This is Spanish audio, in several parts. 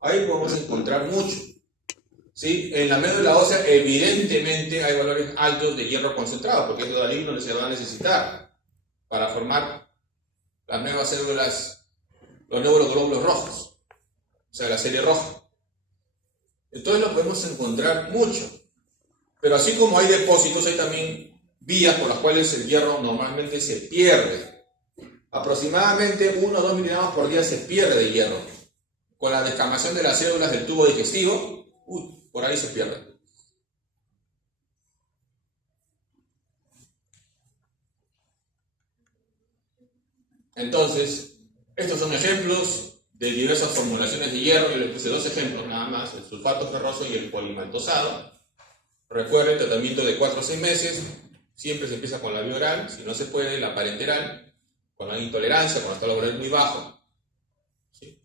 Ahí podemos encontrar mucho. ¿Sí? En la médula ósea evidentemente hay valores altos de hierro concentrado, porque esto de ahí no se va a necesitar para formar las nuevas células, los nuevos glóbulos rojos, o sea, la serie roja. Entonces lo podemos encontrar mucho. Pero así como hay depósitos, hay también vías por las cuales el hierro normalmente se pierde. Aproximadamente 1 o 2 miligramos por día se pierde de hierro. Con la descamación de las células del tubo digestivo, por ahí se pierde. Entonces, estos son ejemplos de diversas formulaciones de hierro. Yo les puse 2 ejemplos nada más, el sulfato ferroso y el polimaltosado. Recuerden, el tratamiento de 4 o 6 meses, siempre se empieza con la vía oral, si no se puede, la parenteral, cuando hay intolerancia, cuando está el laboral muy bajo. ¿Sí?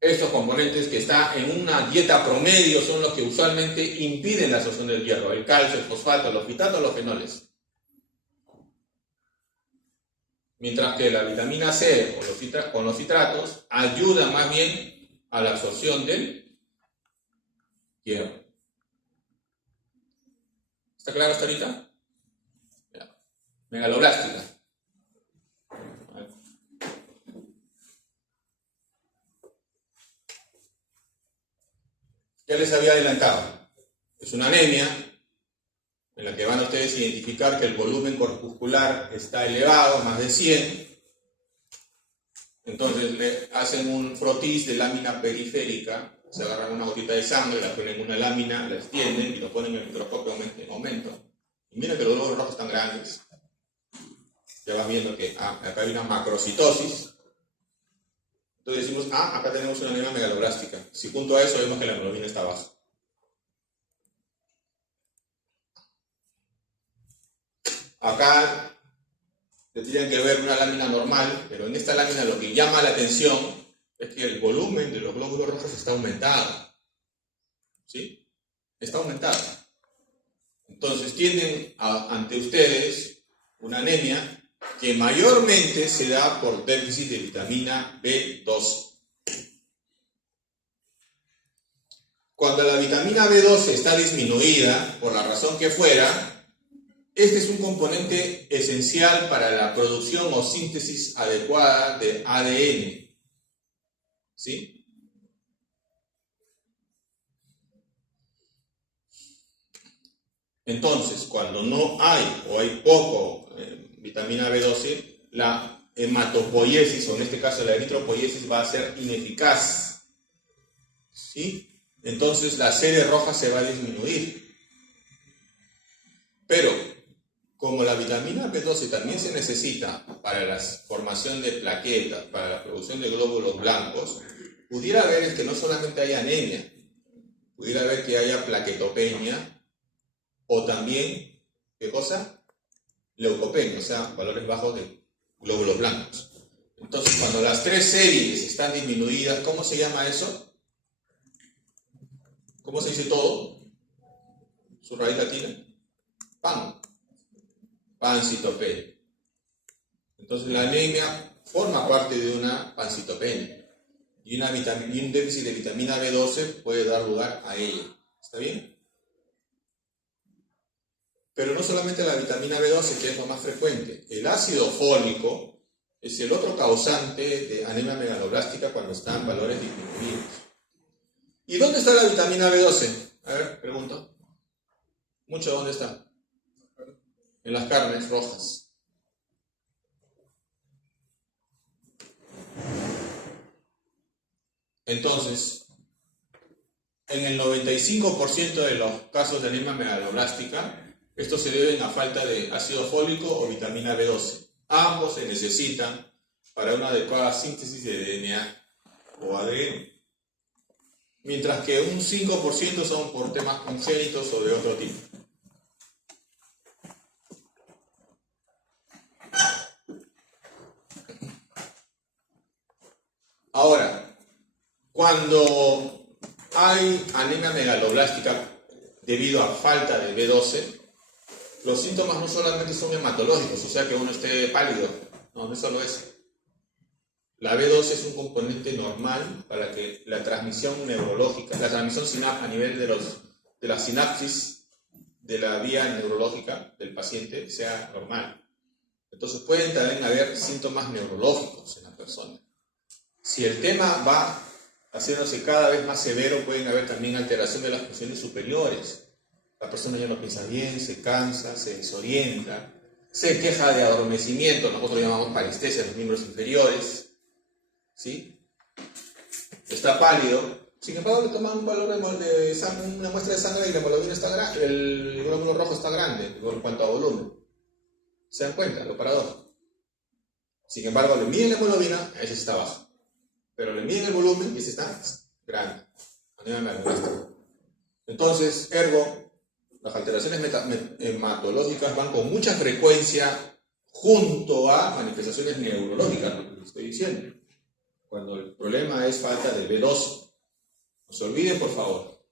Estos componentes que están en una dieta promedio son los que usualmente impiden la absorción del hierro, el calcio, el fosfato, los fitatos, los fenoles. Mientras que la vitamina C con los citratos ayudan más bien a la absorción del hierro. ¿Está claro hasta ahorita? Megaloblástica. Ya les había adelantado. Es una anemia en la que van a ustedes a identificar que el volumen corpuscular está elevado, más de 100. Entonces le hacen un frotis de lámina periférica, se agarran una gotita de sangre, la ponen en una lámina, la extienden y lo ponen en el microscopio en aumento. Y miren que los glóbulos rojos están grandes. Ya van viendo que acá hay una macrocitosis. Entonces decimos, acá tenemos una anemia megaloblástica. Si junto a eso vemos que la hemoglobina está baja. Acá tendrían que ver una lámina normal, pero en esta lámina lo que llama la atención es que el volumen de los glóbulos rojos está aumentado. ¿Sí? Está aumentado. Entonces tienen ante ustedes una anemia que mayormente se da por déficit de vitamina B12. Cuando la vitamina B12 está disminuida, por la razón que fuera, este es un componente esencial para la producción o síntesis adecuada de ADN. ¿Sí? Entonces, cuando no hay o hay poco vitamina B12, la hematopoiesis, o en este caso la eritropoiesis, va a ser ineficaz. ¿Sí? Entonces la serie roja se va a disminuir. Pero, como la vitamina B12 también se necesita para la formación de plaquetas, para la producción de glóbulos blancos, pudiera haber que no solamente haya anemia, pudiera haber que haya plaquetopenia, o también, ¿qué cosa? Leucopenia, o sea, valores bajos de glóbulos blancos. Entonces, cuando las 3 series están disminuidas, ¿cómo se llama eso? ¿Cómo se dice todo? ¿Su raíz latina? Pancitopenia. Entonces, la anemia forma parte de una pancitopenia. Y un déficit de vitamina B12 puede dar lugar a ella. ¿Está bien? Pero no solamente la vitamina B12, que es lo más frecuente. El ácido fólico es el otro causante de anemia megaloblástica cuando están valores disminuidos. ¿Y dónde está la vitamina B12? A ver, pregunto. ¿Mucho dónde está? En las carnes rojas. Entonces, en el 95% de los casos de anemia megaloblástica, estos se deben a falta de ácido fólico o vitamina B12. Ambos se necesitan para una adecuada síntesis de DNA o ADN. Mientras que un 5% son por temas congénitos o de otro tipo. Ahora, cuando hay anemia megaloblástica debido a falta de B12, los síntomas no solamente son hematológicos, o sea que uno esté pálido, no es solo eso. La B12 es un componente normal para que la transmisión neurológica, la transmisión a nivel de la sinapsis de la vía neurológica del paciente sea normal. Entonces pueden también haber síntomas neurológicos en la persona. Si el tema va haciéndose cada vez más severo, pueden haber también alteración de las funciones superiores. La persona ya no piensa bien, se cansa, se desorienta, se queja de adormecimiento, nosotros lo llamamos parestesia en los miembros inferiores, ¿sí? Está pálido. Sin embargo, le toman un valor de sangre, una muestra de sangre y la hemoglobina está grande, el glóbulo rojo está grande en cuanto a volumen. ¿Se dan cuenta? Lo paradójico. Sin embargo, le miden la hemoglobina, ese está bajo. Pero le miden el volumen y ese está grande. Entonces, ergo, las alteraciones hematológicas van con mucha frecuencia junto a manifestaciones neurológicas, lo que les estoy diciendo. Cuando el problema es falta de B12. No se olviden, por favor.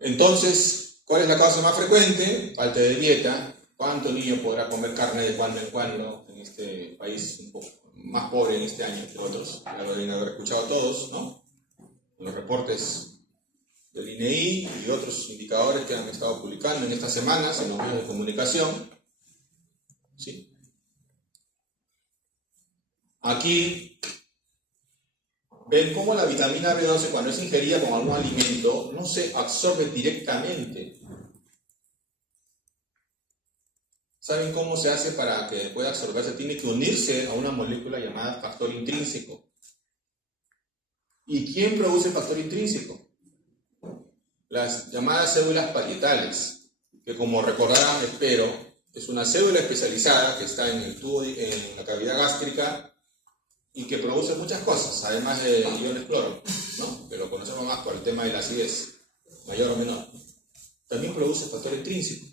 Entonces, ¿cuál es la causa más frecuente? Falta de dieta. ¿Cuánto niño podrá comer carne de cuando en cuando en este país un poco más pobre en este año que otros? Ya lo deben haber escuchado todos, ¿no? En los reportes del INEI y otros indicadores que han estado publicando en estas semanas en los medios de comunicación. ¿Sí? Aquí ven cómo la vitamina B12 cuando es ingerida con algún alimento no se absorbe directamente. ¿Saben cómo se hace para que pueda absorberse? Tiene que unirse a una molécula llamada factor intrínseco. ¿Y quién produce el factor intrínseco? Las llamadas células parietales, que como recordarán, espero, es una célula especializada que está en el tubo, en la cavidad gástrica y que produce muchas cosas, además de iones cloro, ¿no? Que lo conocemos más por el tema de la acidez, mayor o menor. También produce factor intrínseco.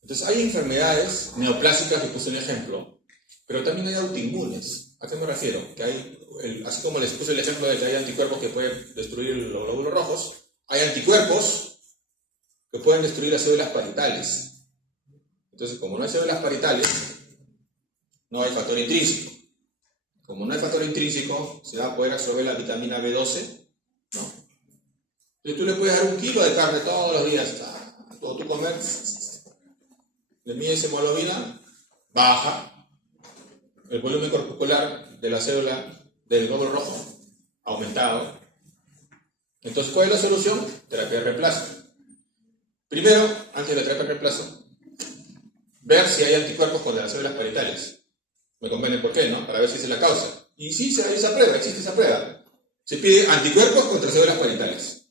Entonces hay enfermedades neoplásicas, que puse un ejemplo, pero también hay autoinmunes. ¿A qué me refiero? Que hay, así como les puse el ejemplo de que hay anticuerpos que pueden destruir los glóbulos rojos, hay anticuerpos que pueden destruir las células parietales. Entonces, como no hay células parietales, no hay factor intrínseco. Como no hay factor intrínseco, ¿se va a poder absorber la vitamina B12? No. Entonces tú le puedes dar 1 kilo de carne todos los días, todo tú comer, le mides hemoglobina, baja, el volumen corpuscular de la célula del glóbulo rojo aumentado. Entonces, ¿cuál es la solución? Terapia de reemplazo. Primero, antes de la terapia de reemplazo, ver si hay anticuerpos contra las células parietales. Me conviene por qué, ¿no? Para ver si esa es la causa. Y sí, existe esa prueba. Se pide anticuerpos contra células parietales.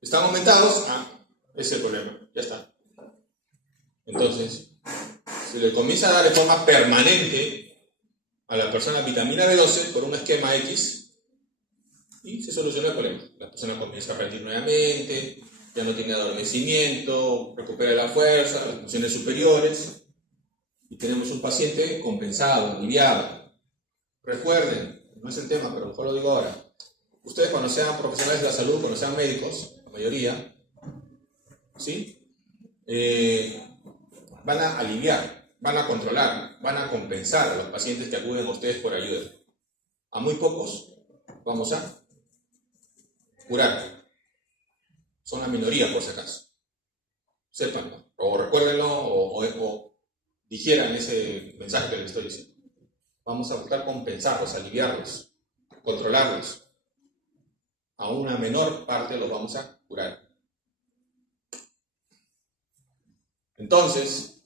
¿Están aumentados? Ese es el problema. Ya está. Entonces, se le comienza a dar de forma permanente a la persona vitamina B12 por un esquema X y se soluciona el problema. La persona comienza a rendir nuevamente, ya no tiene adormecimiento, recupera la fuerza, las funciones superiores y tenemos un paciente compensado, aliviado. Recuerden, no es el tema, pero mejor lo digo ahora. Ustedes cuando sean profesionales de la salud, cuando sean médicos, la mayoría, ¿sí? Van a aliviar, van a controlar, van a compensar a los pacientes que acuden a ustedes por ayuda. A muy pocos vamos a curar. Son la minoría, por si acaso. Sépanlo, o recuérdenlo, o digieran ese mensaje que les estoy diciendo. Vamos a buscar compensarlos, aliviarlos, controlarlos. A una menor parte los vamos a curar. Entonces,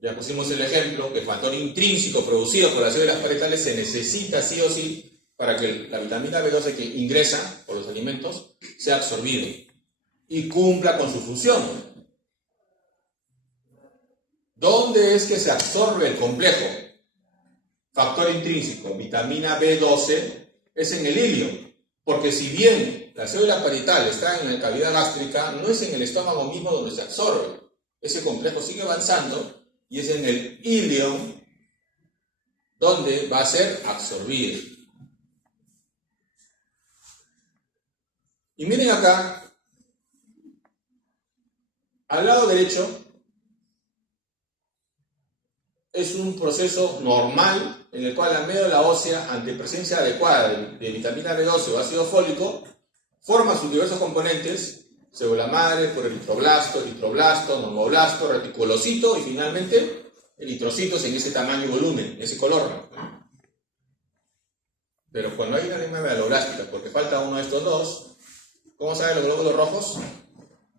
ya pusimos el ejemplo que el factor intrínseco producido por las células parietales se necesita sí o sí para que la vitamina B12 que ingresa por los alimentos sea absorbido y cumpla con su función. ¿Dónde es que se absorbe el complejo? Factor intrínseco, vitamina B12, es en el ilio. Porque si bien la célula parietal está en la cavidad gástrica, no es en el estómago mismo donde se absorbe. Ese complejo sigue avanzando y es en el ilio donde va a ser absorbido. Y miren acá, al lado derecho, es un proceso normal en el la médula ósea, ante presencia adecuada de vitamina B12 o ácido fólico, forma sus diversos componentes, célula madre, por eritroblasto, normoblasto, reticulocito y finalmente eritrocitos en ese tamaño y volumen, ese color. Pero cuando hay una anemia megaloblástica, porque falta uno de estos dos, ¿cómo saben los glóbulos rojos?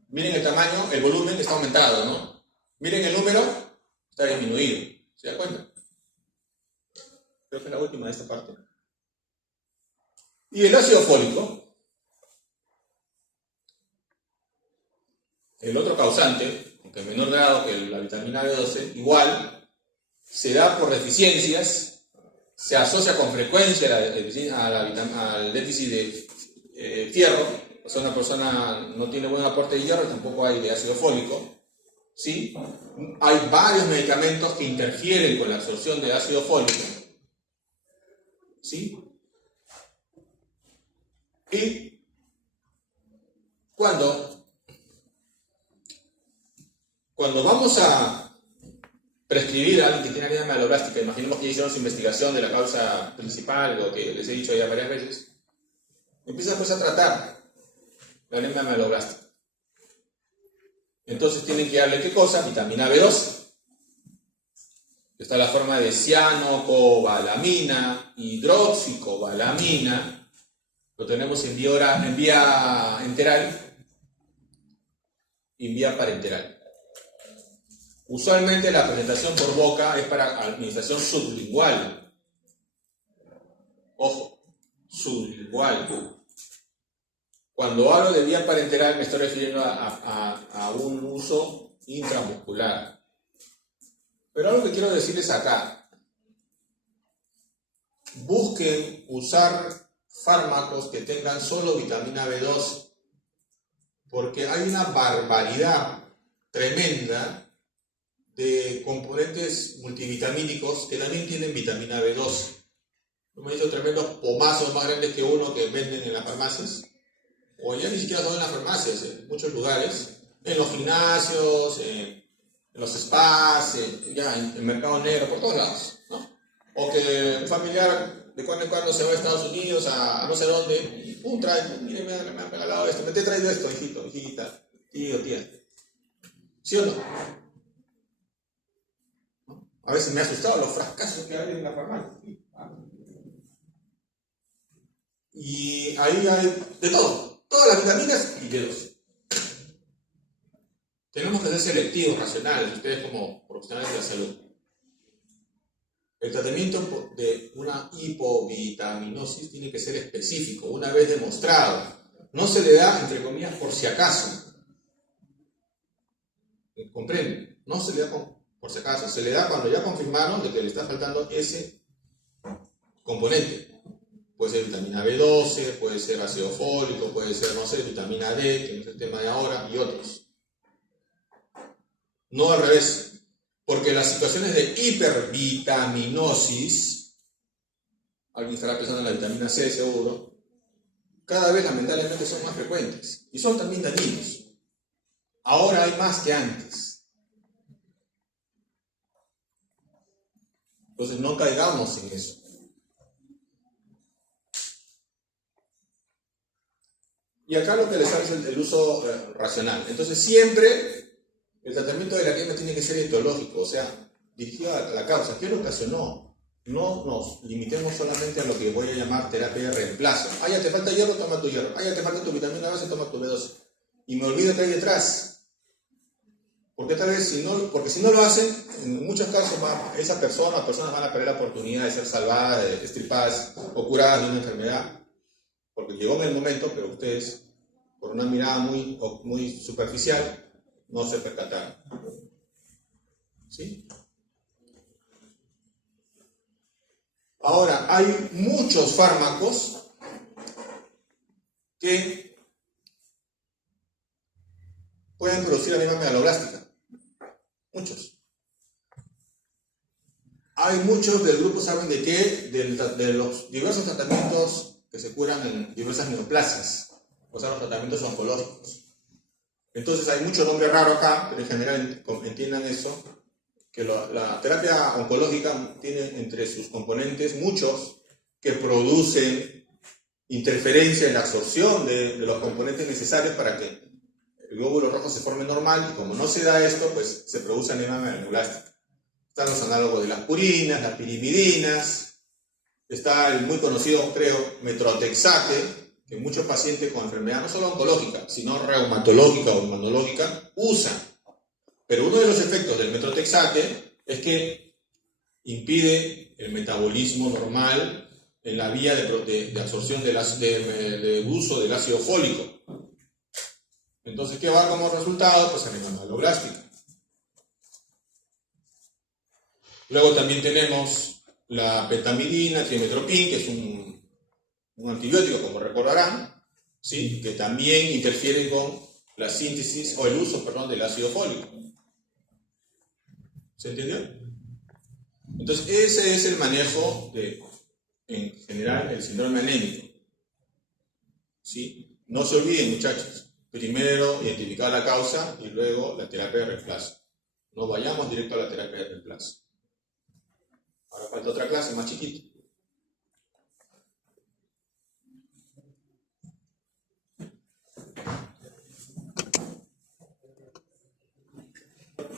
Miren el tamaño, el volumen está aumentado, ¿no? Miren el número, está disminuido. ¿Se da cuenta? Creo que es la última de esta parte. Y el ácido fólico, el otro causante, aunque en menor grado que la vitamina B12, igual se da por deficiencias, se asocia con frecuencia al déficit de fierro. O sea, una persona no tiene buen aporte de hierro y tampoco hay de ácido fólico. ¿Sí? Hay varios medicamentos que interfieren con la absorción de ácido fólico. ¿Sí? Y cuando vamos a prescribir a alguien que tiene anemia megaloblástica, imaginemos que ya hicieron su investigación de la causa principal, lo que les he dicho ya varias veces, empieza pues a tratar la anemia megaloblástica. Entonces tienen que darle, ¿qué cosa? Vitamina B12. Está la forma de cianocobalamina, hidroxicobalamina. Lo tenemos en vía enteral y en vía parenteral. Usualmente la presentación por boca es para administración sublingual. Ojo, sublingual. Cuando hablo de vía parenteral me estoy refiriendo a un uso intramuscular. Pero algo que quiero decirles acá, busquen usar fármacos que tengan solo vitamina B2, porque hay una barbaridad tremenda de componentes multivitamínicos que también tienen vitamina B2. Hemos visto tremendos pomazos más grandes que uno que venden en las farmacias, o ya ni siquiera son en las farmacias, en muchos lugares, en los gimnasios, en los spas, ya en mercado negro, por todos lados, ¿no? O que un familiar de cuando en cuando se va a Estados Unidos, a no sé dónde, y trae, mire, me han regalado esto, me te he traído esto, hijito, hijita, tío, tía. ¿Sí o no? A veces me ha asustado los fracasos que hay en la farmacia. Y ahí hay de todo, todas las vitaminas y B12. Tenemos que ser selectivos, racionales, ustedes como profesionales de la salud. El tratamiento de una hipovitaminosis tiene que ser específico, una vez demostrado. No se le da, entre comillas, por si acaso. ¿Comprenden? No se le da por si acaso. Se le da cuando ya confirmaron de que le está faltando ese componente. Puede ser vitamina B12, puede ser ácido fólico, puede ser, no sé, vitamina D, que es el tema de ahora, y otros. No al revés, porque las situaciones de hipervitaminosis, alguien estará pensando en la vitamina C seguro, cada vez lamentablemente son más frecuentes y son también dañinos. Ahora hay más que antes. Entonces no caigamos en eso. Y acá lo que les hablo es el uso racional. Entonces siempre el tratamiento de la anemia tiene que ser etiológico, o sea, dirigido a la causa. ¿Qué lo ocasionó? No nos limitemos solamente a lo que voy a llamar terapia de reemplazo. Ah, ya te falta hierro, toma tu hierro. Ah, ya te falta tu vitamina B, toma tu B12. Y me olvido que hay detrás. Porque tal vez, porque si no lo hacen, en muchos casos esa persona o personas van a perder la oportunidad de ser salvadas, de extirpadas o curadas de una enfermedad. Porque llegó en el momento, pero ustedes, por una mirada muy superficial, no se percataron. ¿Sí? Ahora, hay muchos fármacos que pueden producir anemia megaloblástica. Muchos. Hay muchos del grupo, ¿saben de qué? De los diversos tratamientos que se curan en diversas neoplasias, o sea, los tratamientos oncológicos. Entonces hay mucho nombre raro acá, pero en general entiendan eso, que la terapia oncológica tiene entre sus componentes muchos que producen interferencia en la absorción de los componentes necesarios para que el glóbulo rojo se forme normal, y como no se da esto, pues se produce anemia meganeoplástica. Están los análogos de las purinas, las pirimidinas, está el muy conocido, creo, metrotexate, que muchos pacientes con enfermedad no solo oncológica, sino reumatológica o inmunológica usan. Pero uno de los efectos del metrotexate es que impide el metabolismo normal en la vía de absorción de uso del ácido fólico. Entonces, ¿qué va como resultado? Pues anemia meganeoplástica. Luego también tenemos la pentamidina, trimestoprim, que es un antibiótico, como recordarán, ¿sí? Que también interfiere con la síntesis o el uso, perdón, del ácido fólico. ¿Se entendió? Entonces, ese es el manejo de, en general, el síndrome anémico. ¿Sí? No se olviden, muchachos. Primero identificar la causa y luego la terapia de reemplazo. No vayamos directo a la terapia de reemplazo. Ahora falta otra clase más chiquita.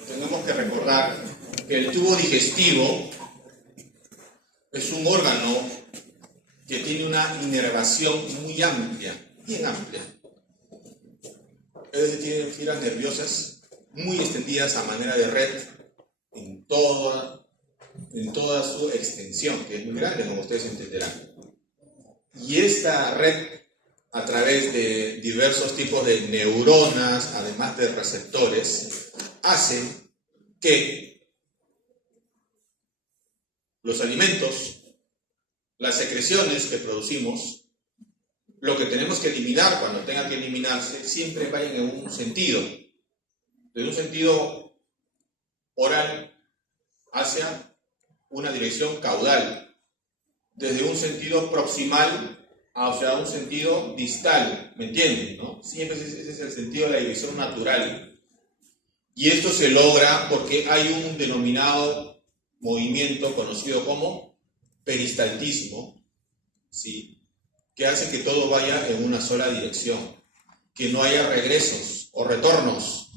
Tenemos que recordar que el tubo digestivo es un órgano que tiene una inervación muy amplia, bien amplia. Es decir, tiene fibras nerviosas muy extendidas a manera de red en toda su extensión, que es muy grande, como ustedes entenderán. Y esta red, a través de diversos tipos de neuronas, además de receptores, hace que los alimentos, las secreciones que producimos, lo que tenemos que eliminar cuando tenga que eliminarse, siempre vayan en un sentido, de un sentido oral hacia una dirección caudal, desde un sentido proximal hacia un sentido distal, ¿me entienden? ¿No? Siempre ese es el sentido de la dirección natural. Y esto se logra porque hay un denominado movimiento conocido como peristaltismo, ¿sí? Que hace que todo vaya en una sola dirección, que no haya regresos o retornos,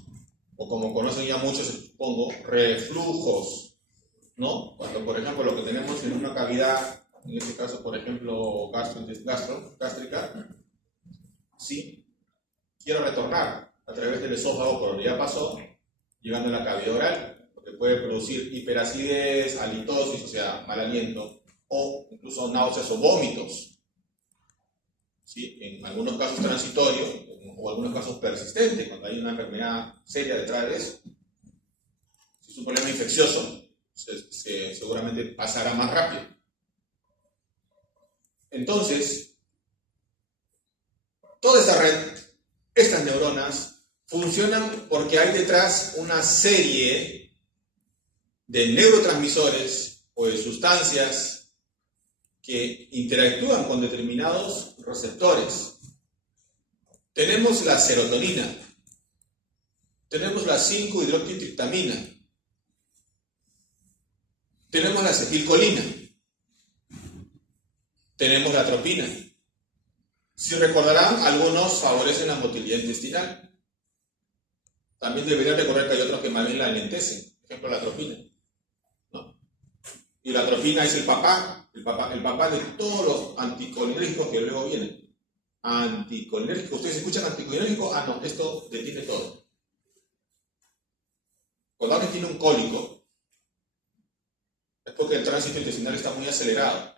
o como conocen ya muchos, supongo, reflujos, ¿no? Cuando, por ejemplo, lo que tenemos en una cavidad, en este caso, por ejemplo, gástrica, ¿sí? Quiero retornar a través del esófago por donde ya pasó, llegando a la cavidad oral, lo que puede producir hiperacidez, halitosis, o sea, mal aliento, o incluso náuseas o vómitos. ¿Sí? En algunos casos transitorios o algunos casos persistentes, cuando hay una enfermedad seria detrás de eso. Si es un problema infeccioso, seguramente pasará más rápido. Entonces, toda esta red, estas neuronas, funcionan porque hay detrás una serie de neurotransmisores o de sustancias que interactúan con determinados receptores. Tenemos la serotonina, tenemos la 5-hidroxitriptamina, tenemos la acetilcolina, tenemos la atropina. Si recordarán, algunos favorecen la motilidad intestinal. También deberían recordar que hay otros que más bien la enlentecen, por ejemplo la atropina, ¿no? Y la atropina es el papá de todos los anticolinérgicos que luego vienen. Anticolinérgico, ustedes escuchan anticolinérgico, no, esto detiene todo. Cuando alguien tiene un cólico, es porque el tránsito intestinal está muy acelerado,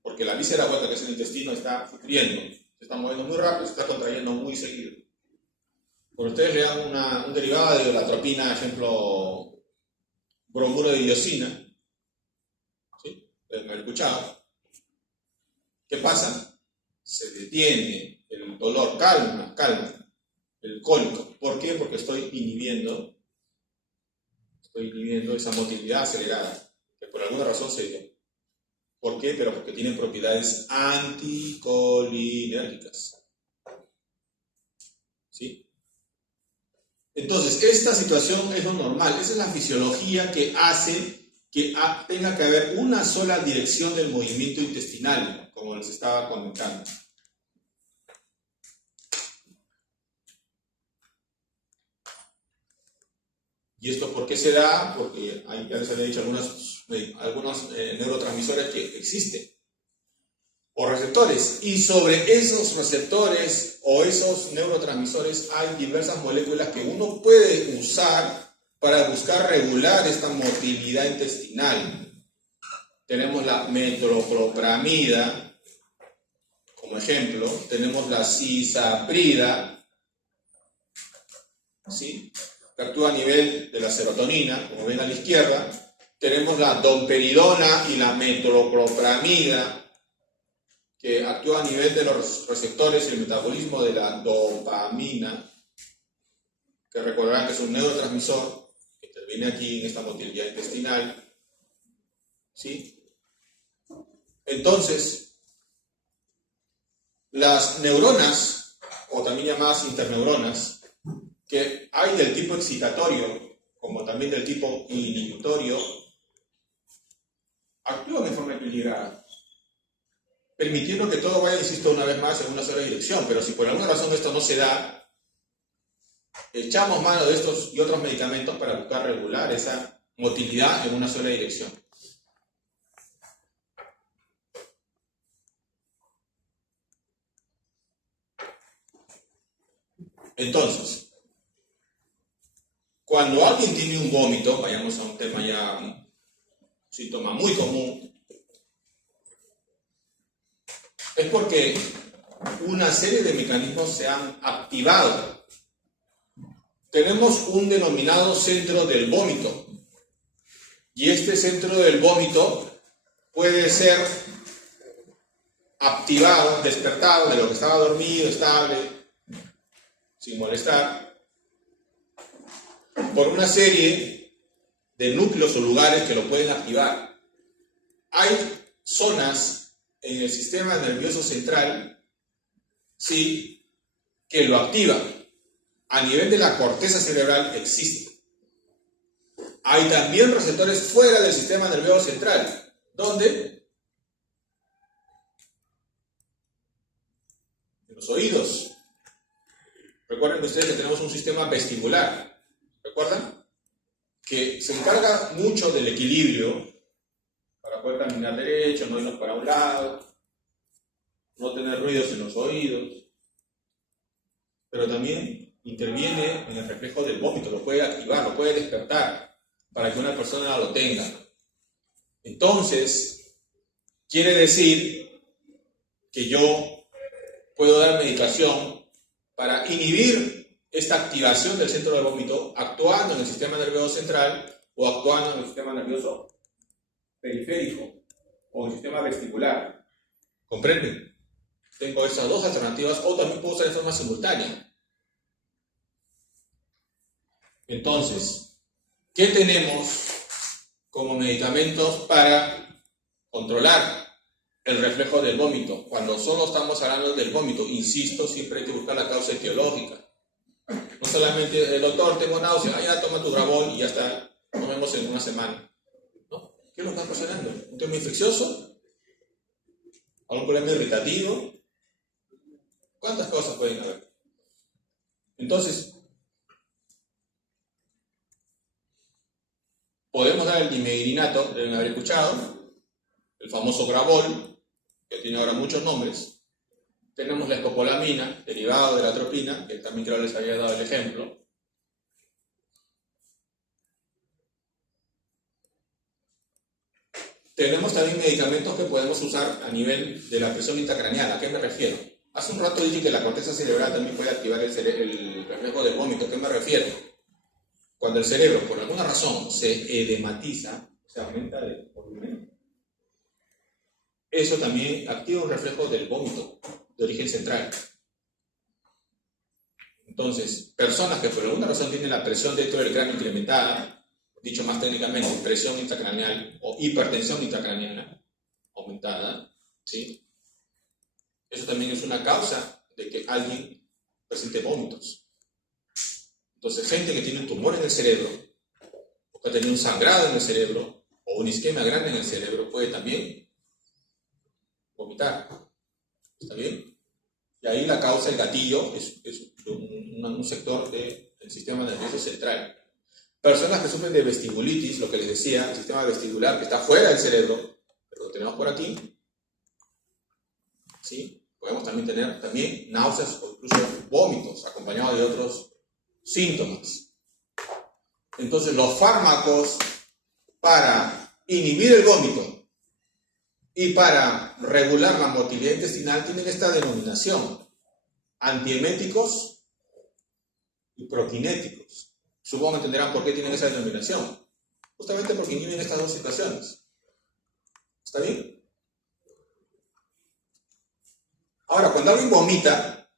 porque la víscera hueca, que es el intestino, está sufriendo, se está moviendo muy rápido, se está contrayendo muy seguido. Cuando ustedes le dan un derivado de la atropina, ejemplo, bromuro de diosina, ¿sí? ¿Me han escuchado? ¿Qué pasa? Se detiene el dolor, calma el cólico. ¿Por qué? Porque estoy inhibiendo esa motilidad acelerada, que por alguna razón se dio. ¿Por qué? Pero porque tienen propiedades anticolinérgicas. ¿Sí? Entonces, esta situación es lo normal, esa es la fisiología que hace que tenga que haber una sola dirección del movimiento intestinal, como les estaba comentando. ¿Y esto por qué se da? Porque ya les había dicho algunos neurotransmisores que existen, o receptores, y sobre esos receptores o esos neurotransmisores hay diversas moléculas que uno puede usar para buscar regular esta motilidad intestinal. Tenemos la metoclopramida, como ejemplo, tenemos la cisaprida, ¿sí?, que actúa a nivel de la serotonina, como ven a la izquierda. Tenemos la domperidona y la metoclopramida, que actúa a nivel de los receptores y el metabolismo de la dopamina, que recordarán que es un neurotransmisor que interviene aquí en esta motilidad intestinal, ¿sí? Entonces, las neuronas, o también llamadas interneuronas, que hay del tipo excitatorio, como también del tipo inhibitorio, actúan de forma equilibrada, permitiendo que todo vaya, insisto una vez más, en una sola dirección. Pero si por alguna razón esto no se da, echamos mano de estos y otros medicamentos para buscar regular esa motilidad en una sola dirección. Entonces, cuando alguien tiene un vómito, vayamos a un tema ya, un síntoma muy común, es porque una serie de mecanismos se han activado. Tenemos un denominado centro del vómito, y este centro del vómito puede ser activado, despertado de lo que estaba dormido, estable, sin molestar, por una serie de núcleos o lugares que lo pueden activar. Hay zonas en el sistema nervioso central, sí, que lo activan. A nivel de la corteza cerebral existe. Hay también receptores fuera del sistema nervioso central. ¿Dónde? En los oídos. Recuerden ustedes que tenemos un sistema vestibular. ¿Recuerdan? Que se encarga mucho del equilibrio para poder caminar derecho, no irnos para un lado, no tener ruidos en los oídos. Pero también interviene en el reflejo del vómito, lo puede activar, lo puede despertar para que una persona lo tenga. Entonces, quiere decir que yo puedo dar medicación para inhibir esta activación del centro del vómito actuando en el sistema nervioso central o actuando en el sistema nervioso periférico o en el sistema vestibular. ¿Comprenden? Tengo esas dos alternativas, o también puedo usar de forma simultánea. Entonces, ¿qué tenemos como medicamentos para controlar el reflejo del vómito? Cuando solo estamos hablando del vómito, insisto, siempre hay que buscar la causa etiológica. No solamente el doctor, tengo náusea, ya toma tu Gravol y ya está, nos vemos en una semana. ¿No? ¿Qué es lo que está ocasionando? ¿Un tema infeccioso? ¿Algún problema irritativo? ¿Cuántas cosas pueden haber? Entonces, podemos dar el dimedrinato, deben haber escuchado, el famoso Gravol, que tiene ahora muchos nombres. Tenemos la escopolamina, derivado de la atropina, que también creo les había dado el ejemplo. Tenemos también medicamentos que podemos usar a nivel de la presión intracraneal. ¿A qué me refiero? Hace un rato dije que la corteza cerebral también puede activar el reflejo del vómito. ¿A qué me refiero? Cuando el cerebro, por alguna razón, se edematiza, se aumenta el volumen, eso también activa un reflejo del vómito de origen central. Entonces, personas que por alguna razón tienen la presión dentro del cráneo incrementada, dicho más técnicamente, presión intracraneal o hipertensión intracraneana aumentada, ¿sí? Eso también es una causa de que alguien presente vómitos. Entonces, gente que tiene un tumor en el cerebro, o que ha tenido un sangrado en el cerebro, o un isquemia grande en el cerebro, puede también vomitar. ¿Está bien? Y ahí la causa, el gatillo, es un sector del sistema nervioso central. Personas que sufren de vestibulitis, lo que les decía, el sistema vestibular que está fuera del cerebro, pero lo tenemos por aquí, ¿sí? Podemos también tener náuseas o incluso vómitos acompañados de otros síntomas. Entonces, los fármacos para inhibir el vómito y para regular la motilidad intestinal tienen esta denominación: antieméticos y prokinéticos. Supongo que entenderán por qué tienen esa denominación. Justamente porque inhiben estas dos situaciones. ¿Está bien? Ahora, cuando alguien vomita,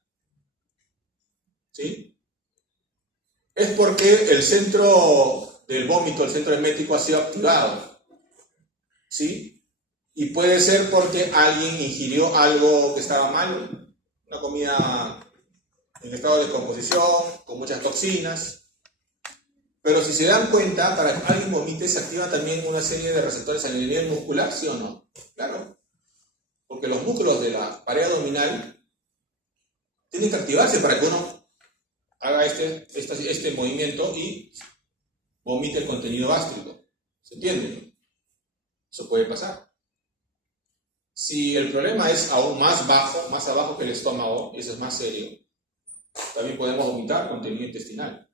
¿sí?, es porque el centro del vómito, el centro emético, ha sido activado, ¿sí? Y puede ser porque alguien ingirió algo que estaba mal, una comida en estado de descomposición, con muchas toxinas. Pero si se dan cuenta, para que alguien vomite se activa también una serie de receptores a nivel muscular, ¿sí o no? Claro. Porque los músculos de la pared abdominal tienen que activarse para que uno haga este movimiento y vomite el contenido gástrico. ¿Se entiende? Eso puede pasar. Si el problema es aún más abajo que el estómago, y eso es más serio, también podemos vomitar contenido intestinal.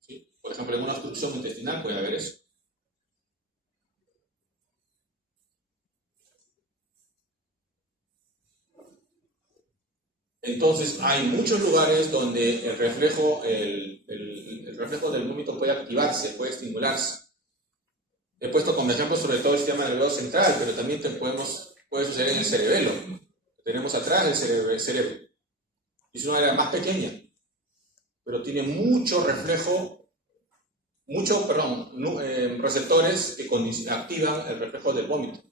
¿Sí? Por ejemplo, en una obstrucción intestinal puede haber eso. Entonces, hay muchos lugares donde el reflejo del vómito puede activarse, puede estimularse. He puesto como ejemplo sobre todo el sistema nervioso central, pero también puede suceder en el cerebelo. Tenemos atrás el cerebro. Es una área más pequeña, pero tiene receptores que activan el reflejo del vómito.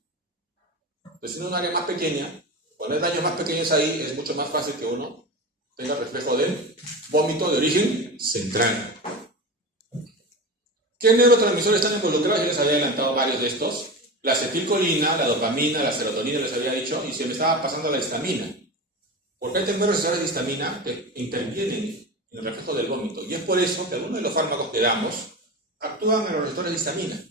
Entonces, en un área más pequeña, cuando hay daños más pequeños ahí, es mucho más fácil que uno tenga reflejo del vómito de origen central. ¿Qué neurotransmisores están involucrados? Yo les había adelantado varios de estos. La acetilcolina, la dopamina, la serotonina, les había dicho, y se me estaba pasando la histamina. Porque hay también receptores de histamina que intervienen en el reflejo del vómito. Y es por eso que algunos de los fármacos que damos actúan en los receptores de histamina.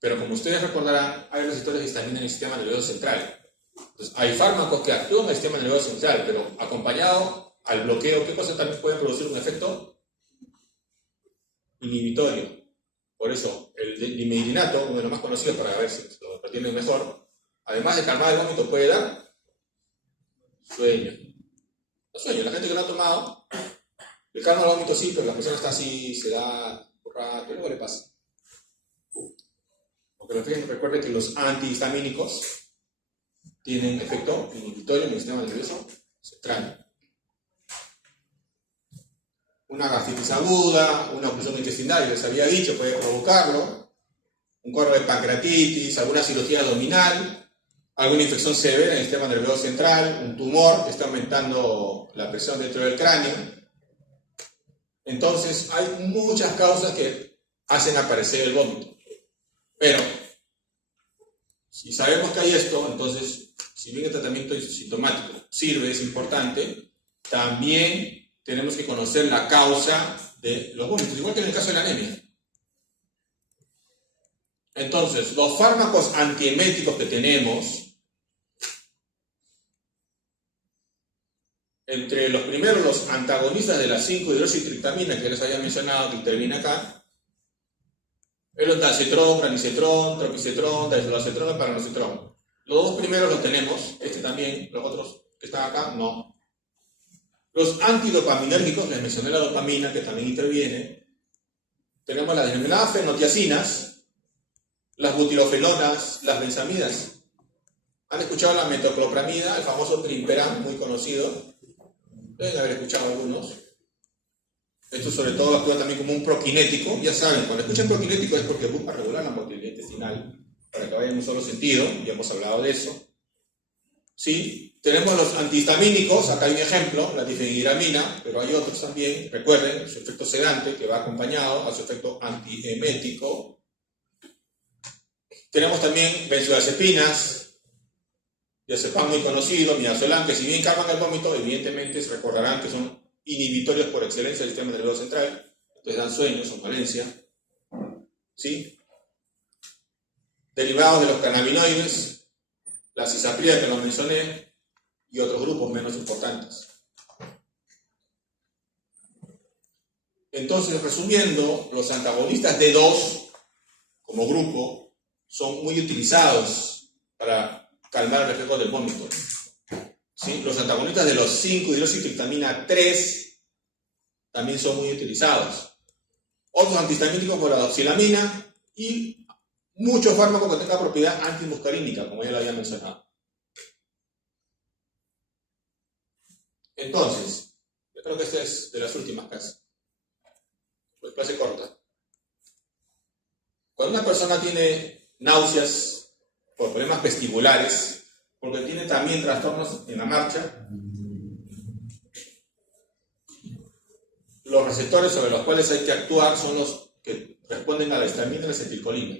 Pero como ustedes recordarán, hay receptores de histamina en el sistema nervioso central. Entonces, hay fármacos que actúan en el sistema nervioso central, pero acompañado al bloqueo, ¿qué cosas también pueden producir un efecto inhibitorio? Por eso, el dimidrinato, uno de los más conocidos para ver si lo entienden mejor, además de calmar el vómito, puede dar sueño. Sueño, la gente que lo ha tomado, le calma el vómito sí, pero la persona está así, se da por rato, y luego le pasa. Porque recuerden que los antihistamínicos tienen efecto inhibitorio en el sistema nervioso central. Una gastritis aguda, una obstrucción intestinal, les había dicho, puede provocarlo. Un cuadro de pancreatitis, alguna cirugía abdominal, alguna infección severa en el sistema nervioso central, un tumor que está aumentando la presión dentro del cráneo. Entonces, hay muchas causas que hacen aparecer el vómito. Pero, si sabemos que hay esto, entonces, si bien el tratamiento sintomático sirve, es importante, también tenemos que conocer la causa de los vómitos, igual que en el caso de la anemia. Entonces, los fármacos antieméticos que tenemos, entre los primeros, los antagonistas de la 5-hidroxitriptamina, que les había mencionado, que interviene acá, el ondansetrón, granisetrón, tropicetrón, diazolacetrón y paranocetrón. Los dos primeros los tenemos, este también, los otros que están acá, no. Los antidopaminérgicos, les mencioné la dopamina, que también interviene. Tenemos las denominadas fenotiacinas, las butirofenonas, las benzamidas. ¿Han escuchado la metoclopramida, el famoso trimperam, muy conocido? Deben haber escuchado algunos. Esto sobre todo actúa también como un prokinético. Ya saben, cuando escuchan prokinético es porque busca regular la motilidad intestinal para que vaya en un solo sentido, ya hemos hablado de eso. ¿Sí? Tenemos los antihistamínicos, acá hay un ejemplo, la difeniramina, pero hay otros también. Recuerden, su efecto sedante que va acompañado a su efecto antiemético. Tenemos también benzodiazepinas, diazepam muy conocido, midazolam, que si bien calman el vómito, evidentemente se recordarán que son inhibitorios por excelencia del sistema nervioso central, entonces dan sueño, somnolencia, ¿sí? Derivados de los cannabinoides, la cisaprida que lo mencioné, y otros grupos menos importantes. Entonces, resumiendo, los antagonistas D2 como grupo son muy utilizados para calmar el reflejo del vómito. ¿Sí? Los antagonistas de los 5-hidroxitriptamina 3 también son muy utilizados. Otros antihistamínicos como la doxilamina y muchos fármacos que tengan propiedad antimuscarínica, como ya lo había mencionado. Entonces, yo creo que esta es de las últimas casi. Pues clase corta. Cuando una persona tiene náuseas por problemas vestibulares, porque tiene también trastornos en la marcha, los receptores sobre los cuales hay que actuar son los que responden a la histamina y la acetilcolina.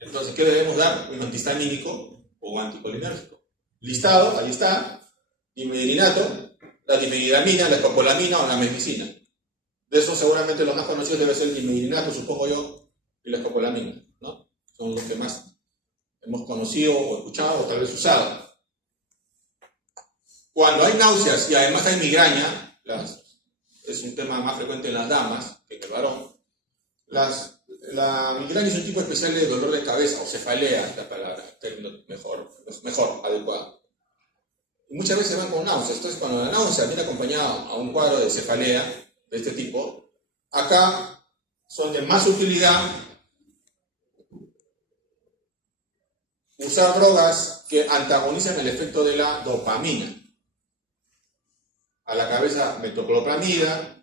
Entonces, ¿qué debemos dar? Un antihistamínico o un anticolinérgico. Listado, ahí está, dimidrinato, la difeniramina, la escopolamina o la meficina. De eso seguramente los más conocidos debe ser el dimidrinato, supongo yo, y la escopolamina, ¿no? Son los que más hemos conocido o escuchado o tal vez usado. Cuando hay náuseas y además hay migraña, es un tema más frecuente en las damas que en el varón, la migraña es un tipo especial de dolor de cabeza, o cefalea es la palabra, término mejor, adecuado. Y muchas veces van con náuseas. Entonces, cuando la náusea viene acompañada a un cuadro de cefalea de este tipo, acá son de más utilidad usar drogas que antagonizan el efecto de la dopamina. A la cabeza, metoclopramida,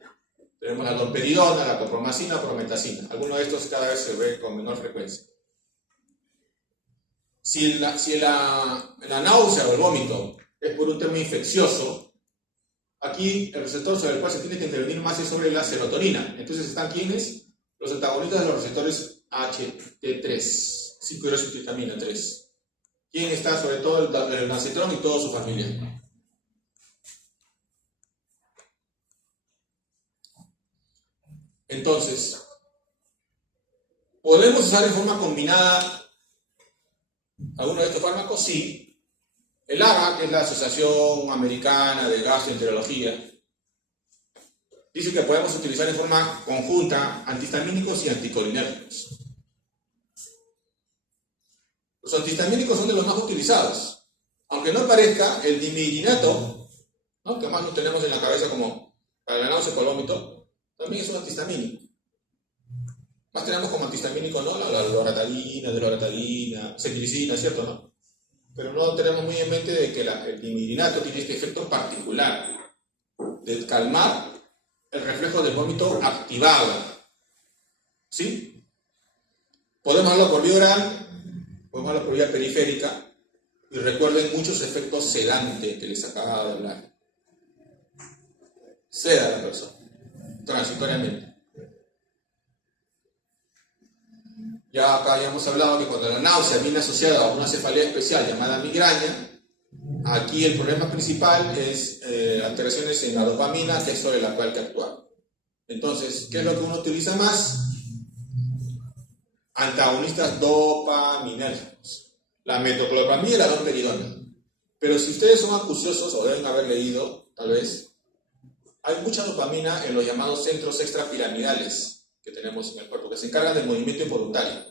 tenemos la domperidona, la topromacina, prometacina. Algunos de estos cada vez se ve con menor frecuencia. Si la náusea o el vómito es por un tema infeccioso, aquí el receptor sobre el cual se tiene que intervenir más es sobre la serotonina. Entonces están ¿quiénes? Los antagonistas de los receptores HT3, 5-hidroxitriptamina 3. ¿Quién está sobre todo? El nacetrón y toda su familia. Entonces, ¿podemos usar en forma combinada alguno de estos fármacos? Sí. El AGA, que es la Asociación Americana de Gastroenterología, dice que podemos utilizar en forma conjunta antihistamínicos y anticolinérgicos. Los antihistamínicos son de los más utilizados. Aunque no parezca, el dimidrinato, ¿no?, que más lo tenemos en la cabeza como para la náusea por el vómito, también es un antihistamínico. Más tenemos como antihistamínico, ¿no?, la loratadina, cetiricina, ¿cierto?, ¿no? Pero no tenemos muy en mente de que el dimidrinato tiene este efecto particular de calmar el reflejo del vómito activado. ¿Sí? Podemos hablar por vía oral, podemos hablar por vía periférica, y recuerden muchos efectos sedantes que les acababa de hablar. Seda a la persona, transitoriamente. Ya acá ya hemos hablado que cuando la náusea viene asociada a una cefalea especial llamada migraña, aquí el problema principal es alteraciones en la dopamina, que es sobre la cual hay que actuar. Entonces, ¿qué es lo que uno utiliza más? Antagonistas dopaminérgicos. La metoclopramida y la domperidona. Pero si ustedes son acuciosos, o deben haber leído, tal vez, hay mucha dopamina en los llamados centros extrapiramidales que tenemos en el cuerpo, que se encargan del movimiento involuntario.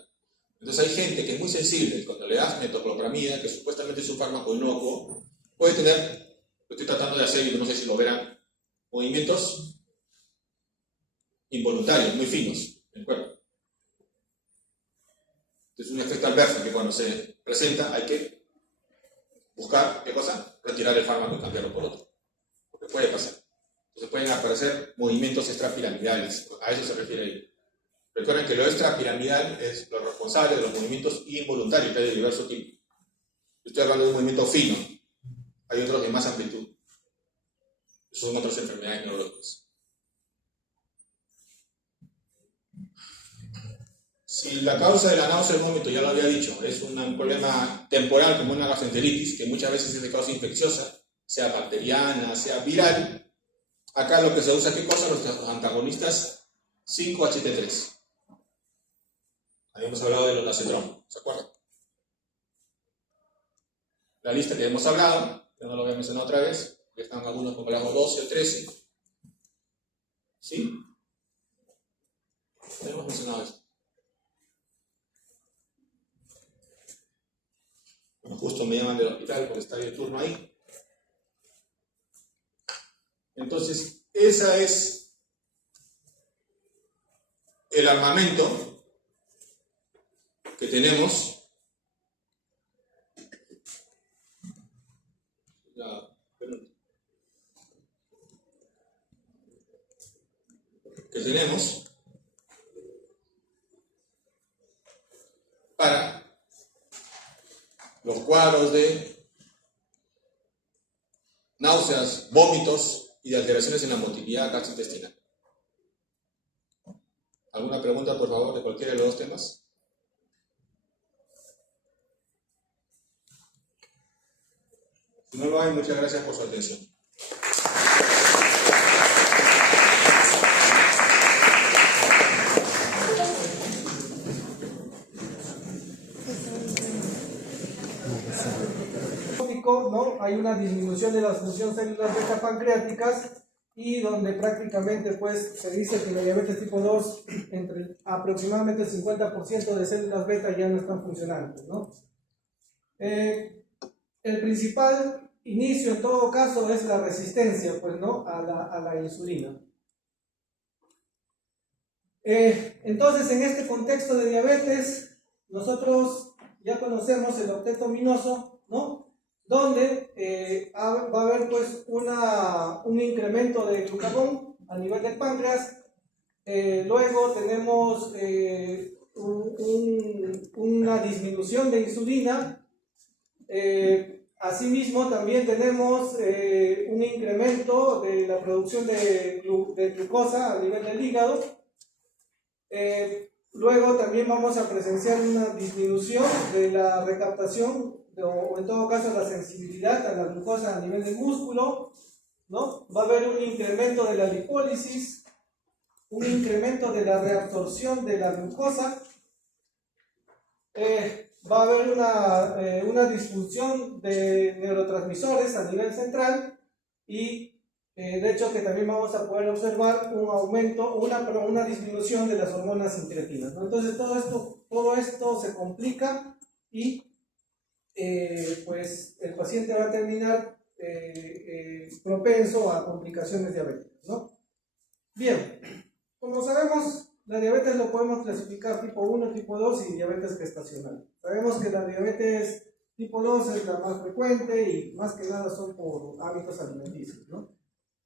Entonces hay gente que es muy sensible, cuando le das metoclopramida, que supuestamente es un fármaco inocuo, puede tener, lo estoy tratando de hacer y no sé si lo verán, movimientos involuntarios, muy finos en el cuerpo. Es un efecto adverso que cuando se presenta hay que buscar, ¿qué cosa? Retirar el fármaco y cambiarlo por otro. Porque puede pasar. Entonces pueden aparecer movimientos extrapiramidales, a eso se refiere ahí. Recuerden que lo extrapiramidal es lo responsable de los movimientos involuntarios, que hay de diverso tipo. Estoy hablando de un movimiento fino. hay otros de más amplitud. Son otras enfermedades neurológicas. Si la causa de la náusea y el vómito, ya lo había dicho, es un problema temporal como una gastroenteritis, que muchas veces es de causa infecciosa, sea bacteriana, sea viral, acá lo que se usa, ¿qué cosa? Los antagonistas 5-HT3. Habíamos hablado de los lacetrón, ¿se acuerdan? La lista que hemos hablado, yo no lo voy a mencionar otra vez, porque están algunos como las 12 o 13. ¿Sí? Hemos mencionado esto. Bueno, justo me llaman del hospital porque está de turno ahí. Entonces, ese es el armamento que tenemos. Para los cuadros de náuseas, vómitos y de alteraciones en la motilidad gastrointestinal. ¿Alguna pregunta, por favor, de cualquiera de los dos temas? Si no lo hay, muchas gracias por su atención. ¿No? Hay una disminución de la función células beta pancreáticas y donde prácticamente pues se dice que la diabetes tipo 2 entre aproximadamente el 50% de células beta ya no están funcionando, ¿no? El principal inicio en todo caso es la resistencia pues, ¿no? a la insulina. Entonces en este contexto de diabetes nosotros ya conocemos el octeto ominoso, ¿no? Donde va a haber pues un incremento de glucagón a nivel del páncreas. Luego tenemos una disminución de insulina. Asimismo también tenemos un incremento de la producción de glucosa a nivel del hígado. Luego también vamos a presenciar una disminución de la recaptación o en todo caso la sensibilidad a la glucosa a nivel del músculo, ¿no? Va a haber un incremento de la lipólisis, un incremento de la reabsorción de la glucosa, va a haber una disfunción de neurotransmisores a nivel central y de hecho que también vamos a poder observar un aumento, una disminución de las hormonas incretinas, ¿no? Entonces todo esto se complica y pues el paciente va a terminar propenso a complicaciones diabéticas, ¿no? Bien, como sabemos, la diabetes lo podemos clasificar tipo 1, tipo 2 y diabetes gestacional. Sabemos que la diabetes tipo 2 es la más frecuente y más que nada son por hábitos alimenticios, ¿no?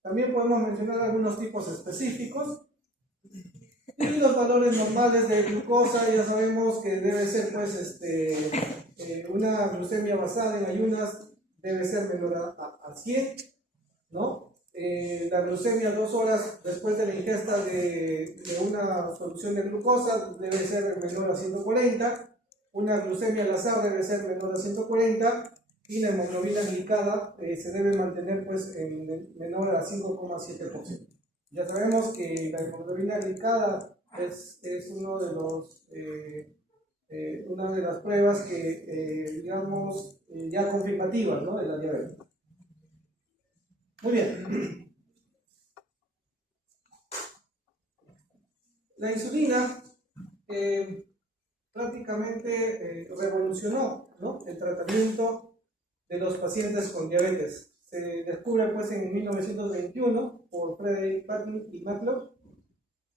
También podemos mencionar algunos tipos específicos. Y los valores normales de glucosa ya sabemos que debe ser pues una glucemia basada en ayunas debe ser menor a 100, ¿no? La glucemia 2 horas después de la ingesta de una solución de glucosa debe ser menor a 140, una glucemia al azar debe ser menor a 140 y la hemoglobina glicada se debe mantener pues en menor a 5,7%. Ya sabemos que la hemoglobina glicada es uno de los, una de las pruebas que, digamos, ya confirmativas, ¿no? De la diabetes. Muy bien. La insulina prácticamente revolucionó, ¿no? El tratamiento de los pacientes con diabetes. Se descubre pues en 1921 por Frederick Patton y Matlock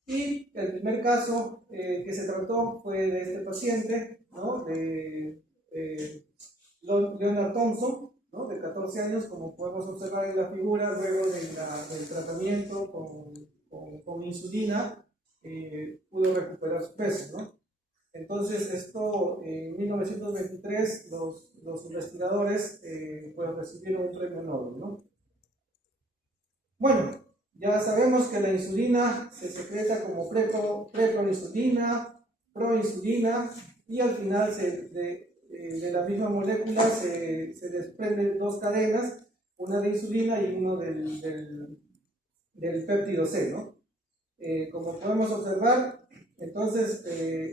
y el primer caso que se trató fue de este paciente, ¿no? De Leonard Thompson, ¿no? De 14 años, como podemos observar en la figura, luego del tratamiento con insulina pudo recuperar su peso, ¿no? Entonces esto en 1923 los investigadores pues recibieron un premio Nobel, ¿no? Bueno, ya sabemos que la insulina se secreta como preproinsulina, proinsulina, y al final de la misma molécula se desprenden dos cadenas, una de insulina y uno del péptido C, ¿no? Como podemos observar, entonces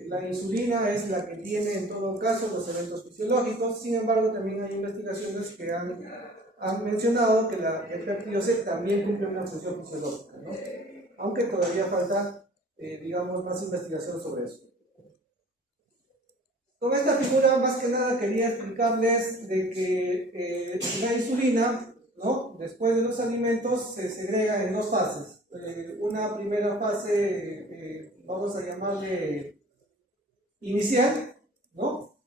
la insulina es la que tiene en todo caso los eventos fisiológicos. Sin embargo, también hay investigaciones que han mencionado que el péptido C también cumple una función fisiológica, ¿no? Aunque todavía falta, digamos, más investigación sobre eso. Con esta figura, más que nada, quería explicarles de que la insulina, ¿no?, después de los alimentos, se segrega en dos fases. Una primera fase, vamos a llamarle inicial, ¿no?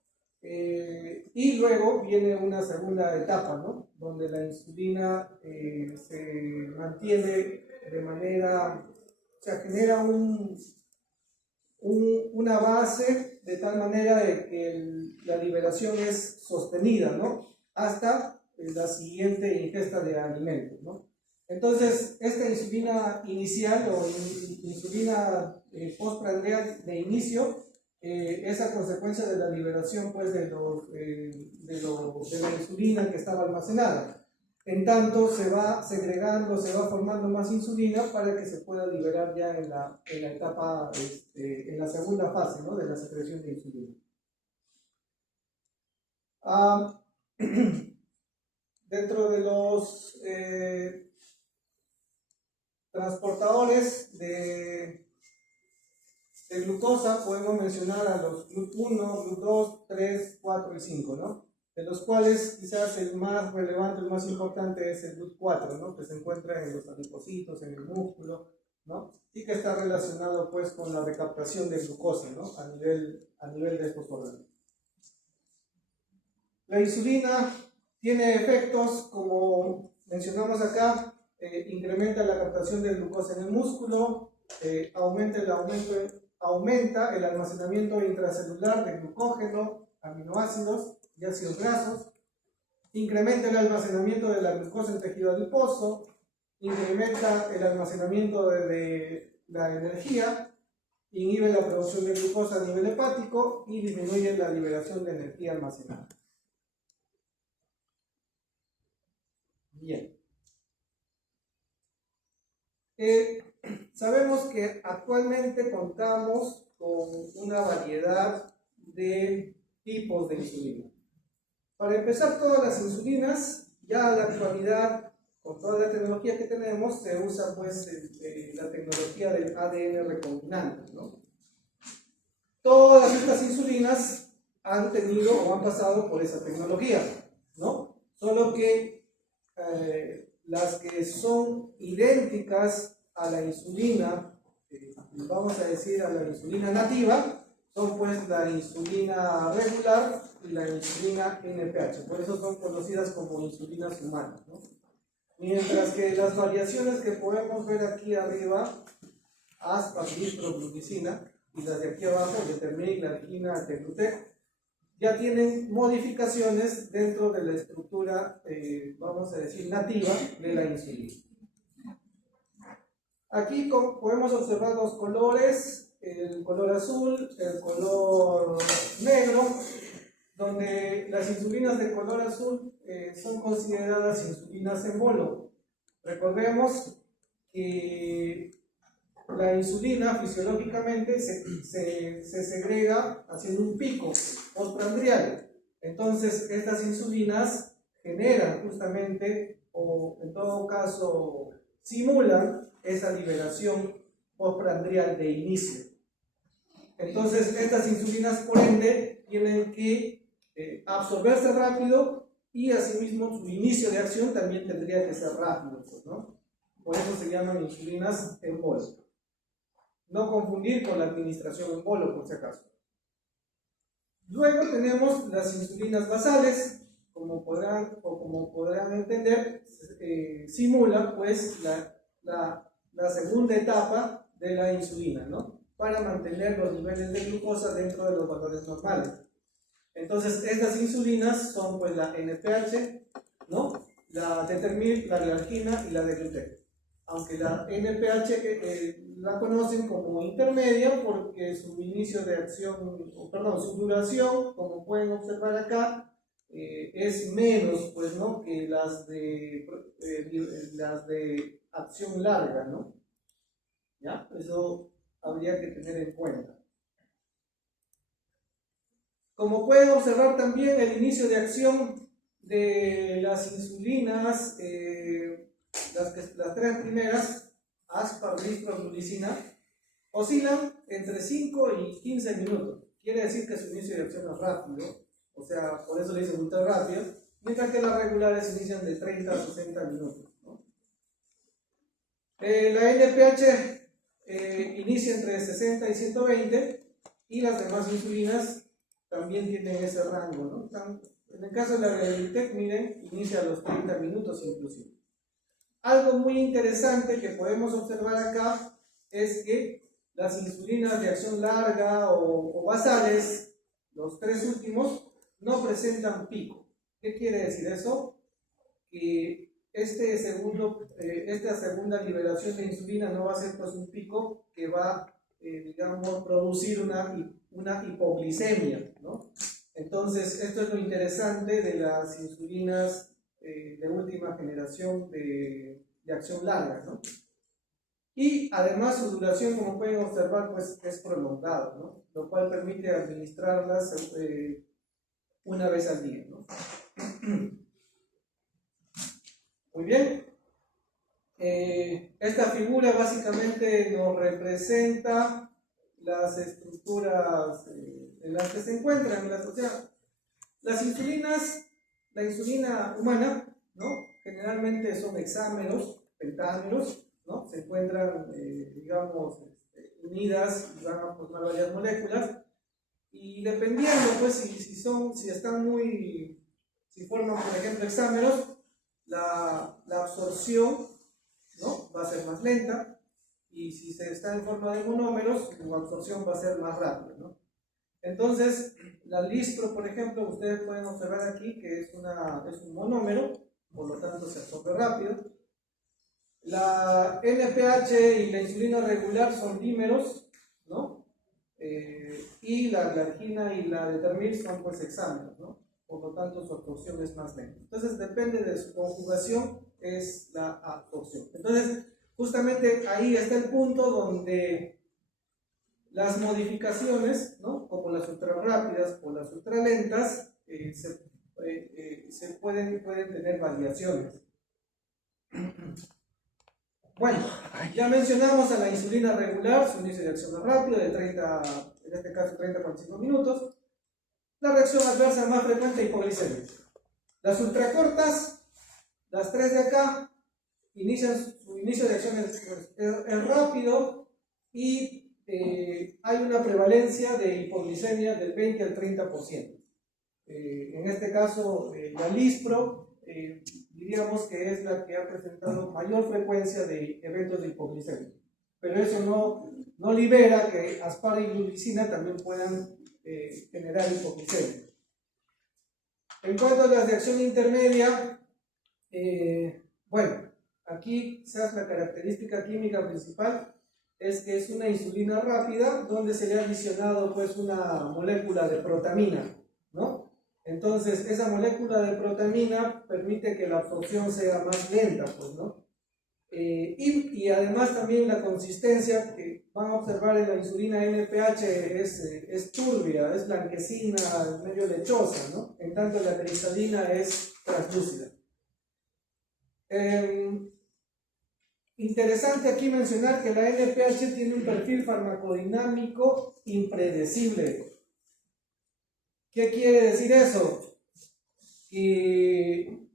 Y luego viene una segunda etapa, ¿no?, donde la insulina se mantiene de manera, o sea, genera una base de tal manera de que la liberación es sostenida, ¿no?, hasta la siguiente ingesta de alimentos, ¿no? Entonces, esta insulina inicial o insulina postprandial de inicio es a consecuencia de la liberación, pues, de la insulina que estaba almacenada. En tanto, se va segregando, se va formando más insulina para que se pueda liberar ya en la etapa, en la segunda fase, ¿no?, de la secreción de insulina. Dentro de los transportadores de glucosa podemos mencionar a los GLUT1, GLUT2, 3, 4 y 5, ¿no?, de los cuales quizás el más relevante, el más importante es el GLUT4, ¿no?, que se encuentra en los adipocitos, en el músculo, ¿no?, y que está relacionado, pues, con la recaptación de glucosa, ¿no?, a nivel de estos órganos. La insulina tiene efectos, como mencionamos acá, incrementa la captación de glucosa en el músculo, aumenta el almacenamiento intracelular de glucógeno, aminoácidos y ácidos grasos, incrementa el almacenamiento de la glucosa en tejido adiposo, incrementa el almacenamiento de la energía, inhibe la producción de glucosa a nivel hepático y disminuye la liberación de energía almacenada. Bien. Sabemos que actualmente contamos con una variedad de tipos de insulina. Para empezar, todas las insulinas, ya a la actualidad, con toda la tecnología que tenemos, se usa, pues, la tecnología del ADN recombinante, ¿no? Todas estas insulinas han tenido o han pasado por esa tecnología, ¿no? Solo que las que son idénticas a la insulina, vamos a decir a la insulina nativa, son, pues, la insulina regular y la insulina NPH, por eso son conocidas como insulinas humanas, ¿no? Mientras que las variaciones que podemos ver aquí arriba, aspas, nitroglucina, y las de aquí abajo, determin, glargina, glutec, ya tienen modificaciones dentro de la estructura, vamos a decir, nativa de la insulina. Aquí podemos observar dos colores, el color azul, el color negro, donde las insulinas de color azul son consideradas insulinas en bolo. Recordemos que la insulina fisiológicamente se segrega haciendo un pico postprandial. Entonces, estas insulinas generan justamente, o en todo caso, simulan esa liberación postprandial de inicio. Entonces, estas insulinas, por ende, tienen que absorberse rápido y asimismo su inicio de acción también tendría que ser rápido, ¿no? Por eso se llaman insulinas en bolo. No confundir con la administración en bolo, por si acaso. Luego tenemos las insulinas basales, como podrán entender, simula, pues, la segunda etapa de la insulina, ¿no? para mantener los niveles de glucosa dentro de los valores normales. Entonces, estas insulinas son pues la NPH, ¿no? La determir, la glargina y la de gluten. Aunque la NPH la conocen como intermedia porque su inicio de acción, perdón, su duración, como pueden observar acá, es menos, pues, ¿no?, que las de acción larga, ¿no? ¿Ya? Eso habría que tener en cuenta. Como pueden observar también, el inicio de acción de las insulinas, las tres primeras, aspar, lispro, glulicina, oscilan entre 5 y 15 minutos. Quiere decir que su inicio de acción es rápido, o sea, por eso le dicen ultra rápido, mientras que las regulares inician de 30 a 60 minutos, ¿no? La NPH inicia entre 60 y 120 y las demás insulinas también tienen ese rango, ¿no? En el caso de la Glitec, miren, inicia a los 30 minutos inclusive. Algo muy interesante que podemos observar acá es que las insulinas de acción larga o basales, los tres últimos, no presentan pico. ¿Qué quiere decir eso? Que esta segunda liberación de insulina no va a ser pues un pico que va, digamos, producir una hipoglicemia, ¿no? Entonces, esto es lo interesante de las insulinas de última generación de acción larga, ¿no? Y además su duración, como pueden observar, pues es prolongada, ¿no? Lo cual permite administrarlas una vez al día, ¿no? Muy bien. Esta figura básicamente nos representa las estructuras en las que se encuentran, o sea, las insulinas, la insulina humana, ¿no?, generalmente son hexámeros, pentámeros, ¿no? Se encuentran, digamos, unidas y van a formar varias moléculas, y dependiendo, pues, si forman, por ejemplo, hexámeros, la absorción, ¿no?, va a ser más lenta, y si se está en forma de monómeros, su absorción va a ser más rápida, ¿no? Entonces, la lispro, por ejemplo, ustedes pueden observar aquí que es un monómero, por lo tanto se absorbe rápido. La NPH y la insulina regular son dímeros, ¿no? Y la glargina y la determir son pues hexámeros, ¿no? Por lo tanto su absorción es más lenta. Entonces depende de su conjugación, es la absorción. Entonces, justamente ahí está el punto donde las modificaciones, ¿no?, como las ultrarrápidas o las ultralentas, pueden tener variaciones. Bueno, ya mencionamos a la insulina regular, su inicio de acción más rápido, de 30, en este caso 30 a 45 minutos. La reacción adversa más frecuente, hipoglicemia. Las ultracortas, las tres de acá, su inicio de acción es rápido y hay una prevalencia de hipoglicemia del 20 al 30%. En este caso, la lispro, diríamos que es la que ha presentado mayor frecuencia de eventos de hipoglicemia. Pero eso no libera que aspara y glulicina también puedan generar hipoglicemia. En cuanto a las de acción intermedia, bueno, aquí quizás la característica química principal es que es una insulina rápida donde se le ha adicionado pues una molécula de protamina, ¿no? Entonces esa molécula de protamina permite que la absorción sea más lenta, pues, ¿no? Y además también la consistencia que van a observar en la insulina NPH es turbia, es blanquecina, medio lechosa, ¿no? En tanto la cristalina es translúcida. Interesante aquí mencionar que la NPH tiene un perfil farmacodinámico impredecible. ¿Qué quiere decir eso? Que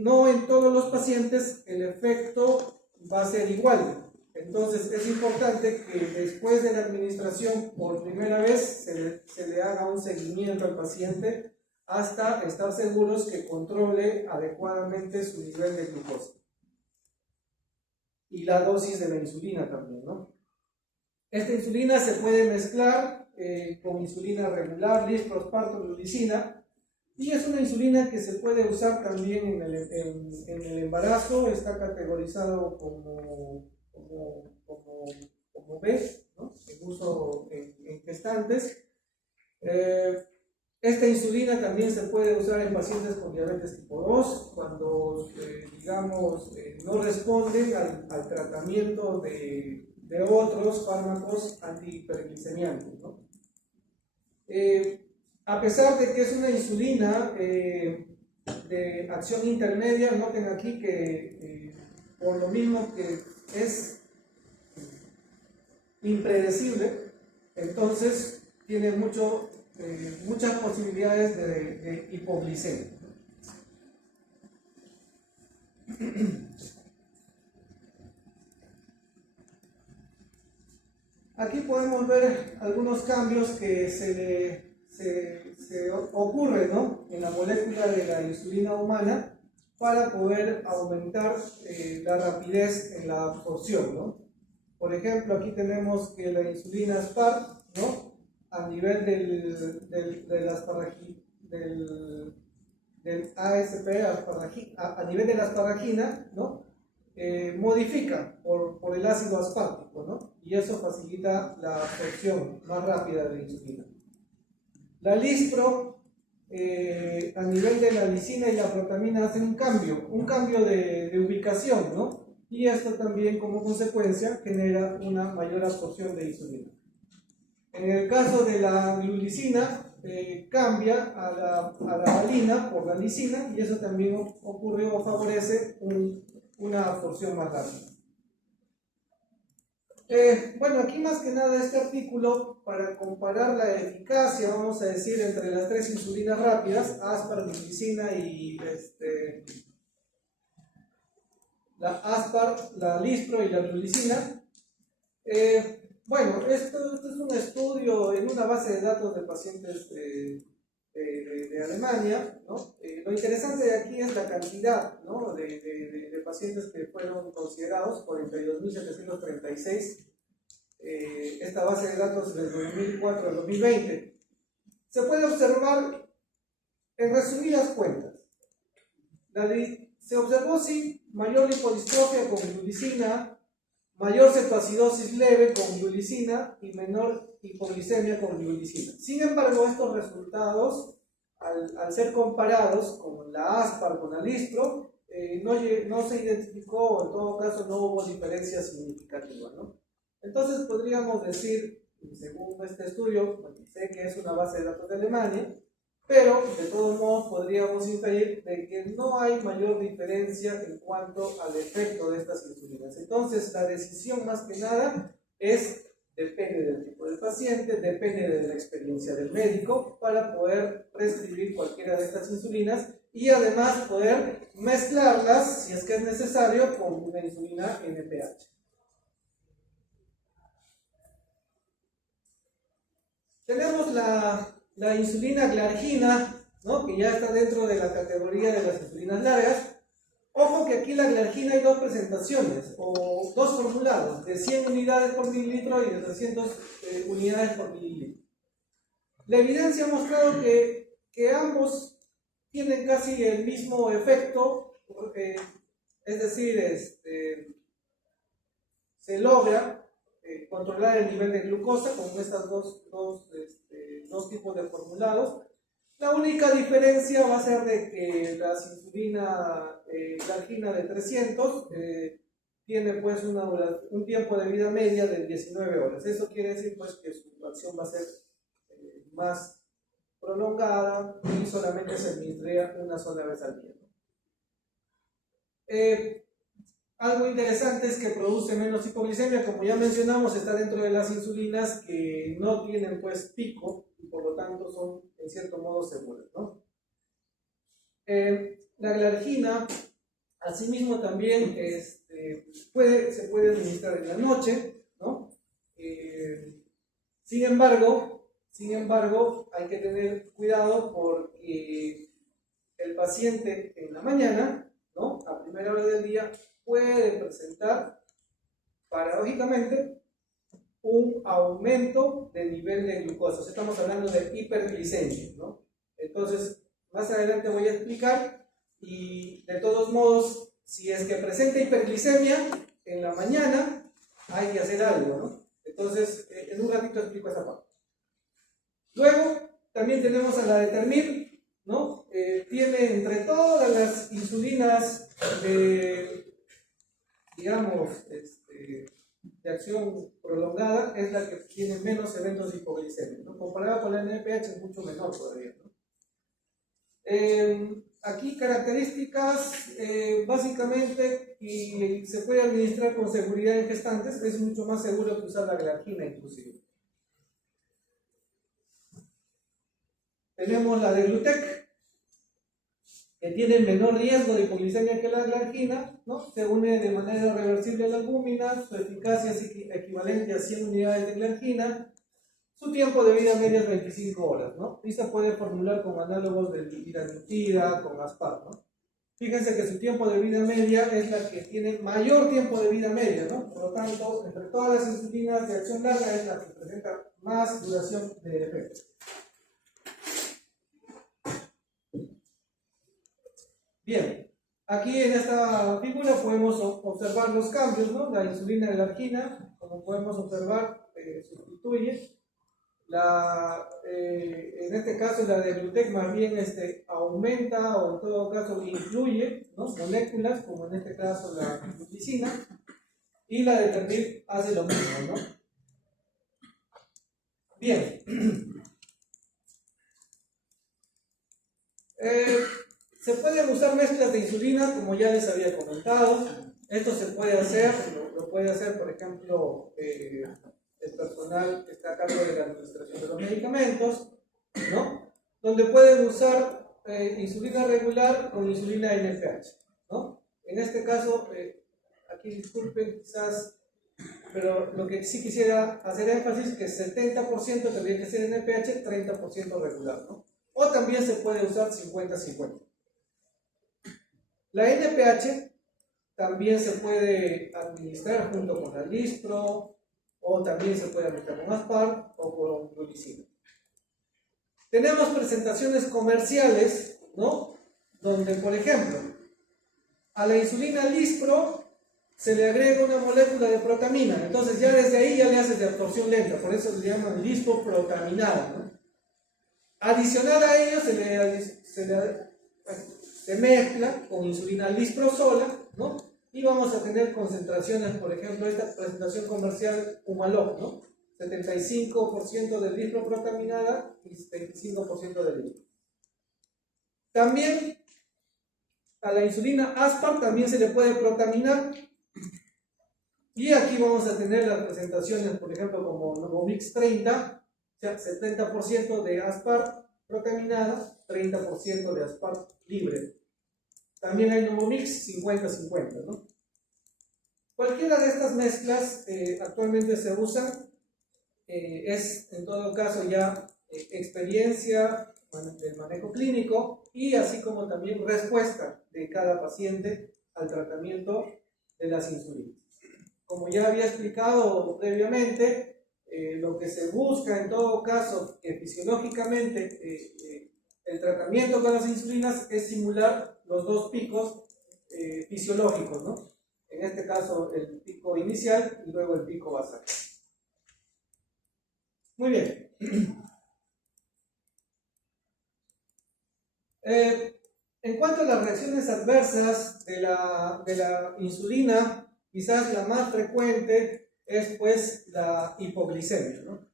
no en todos los pacientes el efecto va a ser igual. Entonces es importante que después de la administración por primera vez se le haga un seguimiento al paciente hasta estar seguros que controle adecuadamente su nivel de glucosa. Y la dosis de la insulina también, ¿no? Esta insulina se puede mezclar con insulina regular, lisprosparto, glulicina, y es una insulina que se puede usar también en el embarazo. Está categorizado como B, ¿no? En uso en gestantes. Esta insulina también se puede usar en pacientes con diabetes tipo 2 cuando, digamos, no responden al tratamiento de otros fármacos antihiperglicemiantes, ¿no? A pesar de que es una insulina de acción intermedia, noten aquí que por lo mismo que es impredecible, entonces tiene muchas posibilidades de hipoglicemia. Aquí podemos ver algunos cambios que se ocurren, ¿no?, en la molécula de la insulina humana para poder aumentar la rapidez en la absorción, ¿no? Por ejemplo, aquí tenemos que la insulina SPART, ¿no?, a nivel del ASP, a nivel de la asparagina, ¿no?, modifica por el ácido aspártico, ¿no?, y eso facilita la absorción más rápida de la insulina. La lispro, a nivel de la lisina y la protamina, hacen un cambio de ubicación, ¿no?, y esto también como consecuencia genera una mayor absorción de insulina. En el caso de la glulicina, cambia a la valina por la lisina, y eso también ocurre o favorece una absorción más rápida. Bueno, aquí más que nada este artículo para comparar la eficacia, vamos a decir, entre las tres insulinas rápidas, aspar, glulicina y la aspar, la lispro y la glulicina. Bueno, esto es un estudio en una base de datos de pacientes de Alemania, ¿no? Lo interesante de aquí es la cantidad, ¿no?, de pacientes que fueron considerados, 42.736, esta base de datos del 2004 al 2020. Se puede observar, en resumidas cuentas, se observó sí mayor lipodistrofia con glulicina, mayor cetoacidosis leve con glulicina y menor hipoglicemia con glulicina. Sin embargo, estos resultados, al ser comparados con la aspar, con la lispro, no se identificó, o en todo caso no hubo diferencia significativa, ¿no? Entonces podríamos decir, según este estudio, sé que es una base de datos de Alemania, pero de todos modos podríamos inferir de que no hay mayor diferencia en cuanto al efecto de estas insulinas. Entonces la decisión más que nada depende del tipo de paciente, depende de la experiencia del médico para poder prescribir cualquiera de estas insulinas y además poder mezclarlas, si es que es necesario, con una insulina NPH. Tenemos la insulina glargina, ¿no?, que ya está dentro de la categoría de las insulinas largas. Ojo que aquí la glargina hay dos presentaciones, o dos formulados, de 100 unidades por mililitro y de 300 unidades por mililitro. La evidencia ha mostrado que ambos tienen casi el mismo efecto, es decir, se logra controlar el nivel de glucosa con estos dos tipos de formulados. La única diferencia va a ser de que la insulina glargina de 300 tiene pues un tiempo de vida media de 19 horas. Eso quiere decir pues que su acción va a ser más prolongada y solamente se administra una sola vez al día. Algo interesante es que produce menos hipoglicemia, como ya mencionamos, está dentro de las insulinas que no tienen pues pico y por lo tanto son en cierto modo seguras, ¿no? La glargina, asimismo, también se puede administrar en la noche, ¿no? Sin embargo, hay que tener cuidado porque el paciente en la mañana, ¿no?, a primera hora del día, puede presentar, paradójicamente, un aumento del nivel de glucosa. Estamos hablando de hiperglicemia, ¿no? Entonces, más adelante voy a explicar, y de todos modos, si es que presenta hiperglicemia en la mañana, hay que hacer algo, ¿no? Entonces, en un ratito explico esa parte. Luego, también tenemos a la determin, ¿no? Tiene entre todas las insulinas de, digamos, de acción prolongada, es la que tiene menos eventos de hipoglicemia, ¿no? Comparada con la NPH es mucho menor todavía, ¿no? Aquí características, básicamente, y se puede administrar con seguridad en gestantes, es mucho más seguro que usar la glargina inclusive. Tenemos la de Glutec, que tiene menor riesgo de hipoglicemia que la glargina, ¿no? Se une de manera reversible a la albúmina, su eficacia es equivalente a 100 unidades de glargina, su tiempo de vida media es 25 horas, ¿no? Y se puede formular con análogos de liraglutida, con aspart, ¿no? Fíjense que su tiempo de vida media es la que tiene mayor tiempo de vida media, ¿no? Por lo tanto, entre todas las insulinas de acción larga es la que presenta más duración de efecto. Bien, aquí en esta figura podemos observar los cambios, ¿no? La insulina de glargina, como podemos observar, sustituye. En este caso la de Glutec más bien aumenta, o en todo caso incluye, ¿no? Moléculas, como en este caso la gluticina, y la de determin hace lo mismo, ¿no? Bien. Se pueden usar mezclas de insulina, como ya les había comentado. Esto se puede hacer, lo puede hacer, por ejemplo, el personal que está a cargo de la administración de los medicamentos, ¿no? Donde pueden usar insulina regular con insulina NPH, ¿no? En este caso, aquí disculpen quizás, pero lo que sí quisiera hacer énfasis es que 70% tendría que ser NPH, 30% regular, ¿no? O también se puede usar 50-50. La NPH también se puede administrar junto con la Lispro, o también se puede administrar con aspart o con gluticina. Tenemos presentaciones comerciales, ¿no? Donde, por ejemplo, a la insulina Lispro se le agrega una molécula de protamina, entonces ya desde ahí ya le haces de absorción lenta, por eso se llaman lispoprotaminada, ¿no? Adicional a ello se mezcla con insulina Lispro sola, ¿no? Y vamos a tener concentraciones, por ejemplo, esta presentación comercial Humalog, ¿no? 75% de lisproprotaminada y 25% de Lispro. También a la insulina aspart también se le puede protaminar. Y aquí vamos a tener las presentaciones, por ejemplo, como Novomix 30, o sea, 70% de aspart protaminada, 30% de aspart libre. También hay Novomix 50-50, ¿no? Cualquiera de estas mezclas actualmente se usan, es en todo caso ya experiencia del manejo clínico y así como también respuesta de cada paciente al tratamiento de las insulinas. Como ya había explicado previamente, lo que se busca en todo caso que fisiológicamente el tratamiento con las insulinas es simular los dos picos fisiológicos, ¿no? En este caso el pico inicial y luego el pico basal. Muy bien. En cuanto a las reacciones adversas de la insulina, quizás la más frecuente es pues la hipoglicemia, ¿no?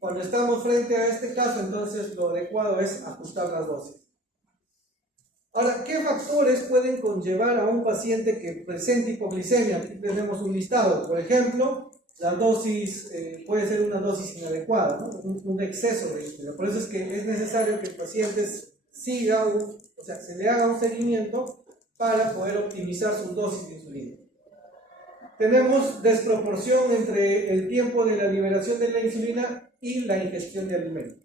Cuando estamos frente a este caso, entonces lo adecuado es ajustar las dosis. Ahora, ¿qué factores pueden conllevar a un paciente que presente hipoglicemia? Aquí tenemos un listado. Por ejemplo, la dosis puede ser una dosis inadecuada, ¿no? Un exceso de insulina. Por eso es que es necesario que el paciente siga, o sea, se le haga un seguimiento para poder optimizar su dosis de insulina. Tenemos desproporción entre el tiempo de la liberación de la insulina y la ingestión de alimentos.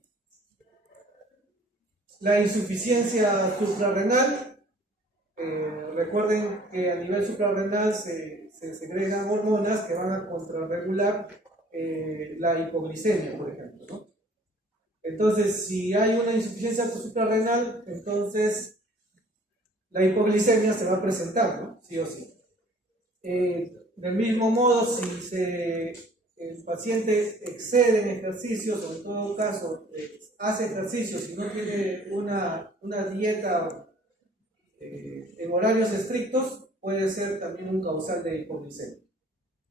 La insuficiencia suprarrenal, recuerden que a nivel suprarrenal se segregan hormonas que van a contrarregular la hipoglicemia, por ejemplo, ¿no? Entonces, si hay una insuficiencia suprarrenal, entonces la hipoglicemia se va a presentar, ¿no? Sí o sí. Del mismo modo, si el paciente excede en ejercicios, o en todo caso hace ejercicios y no tiene una dieta en horarios estrictos, puede ser también un causal de hipoglicemia.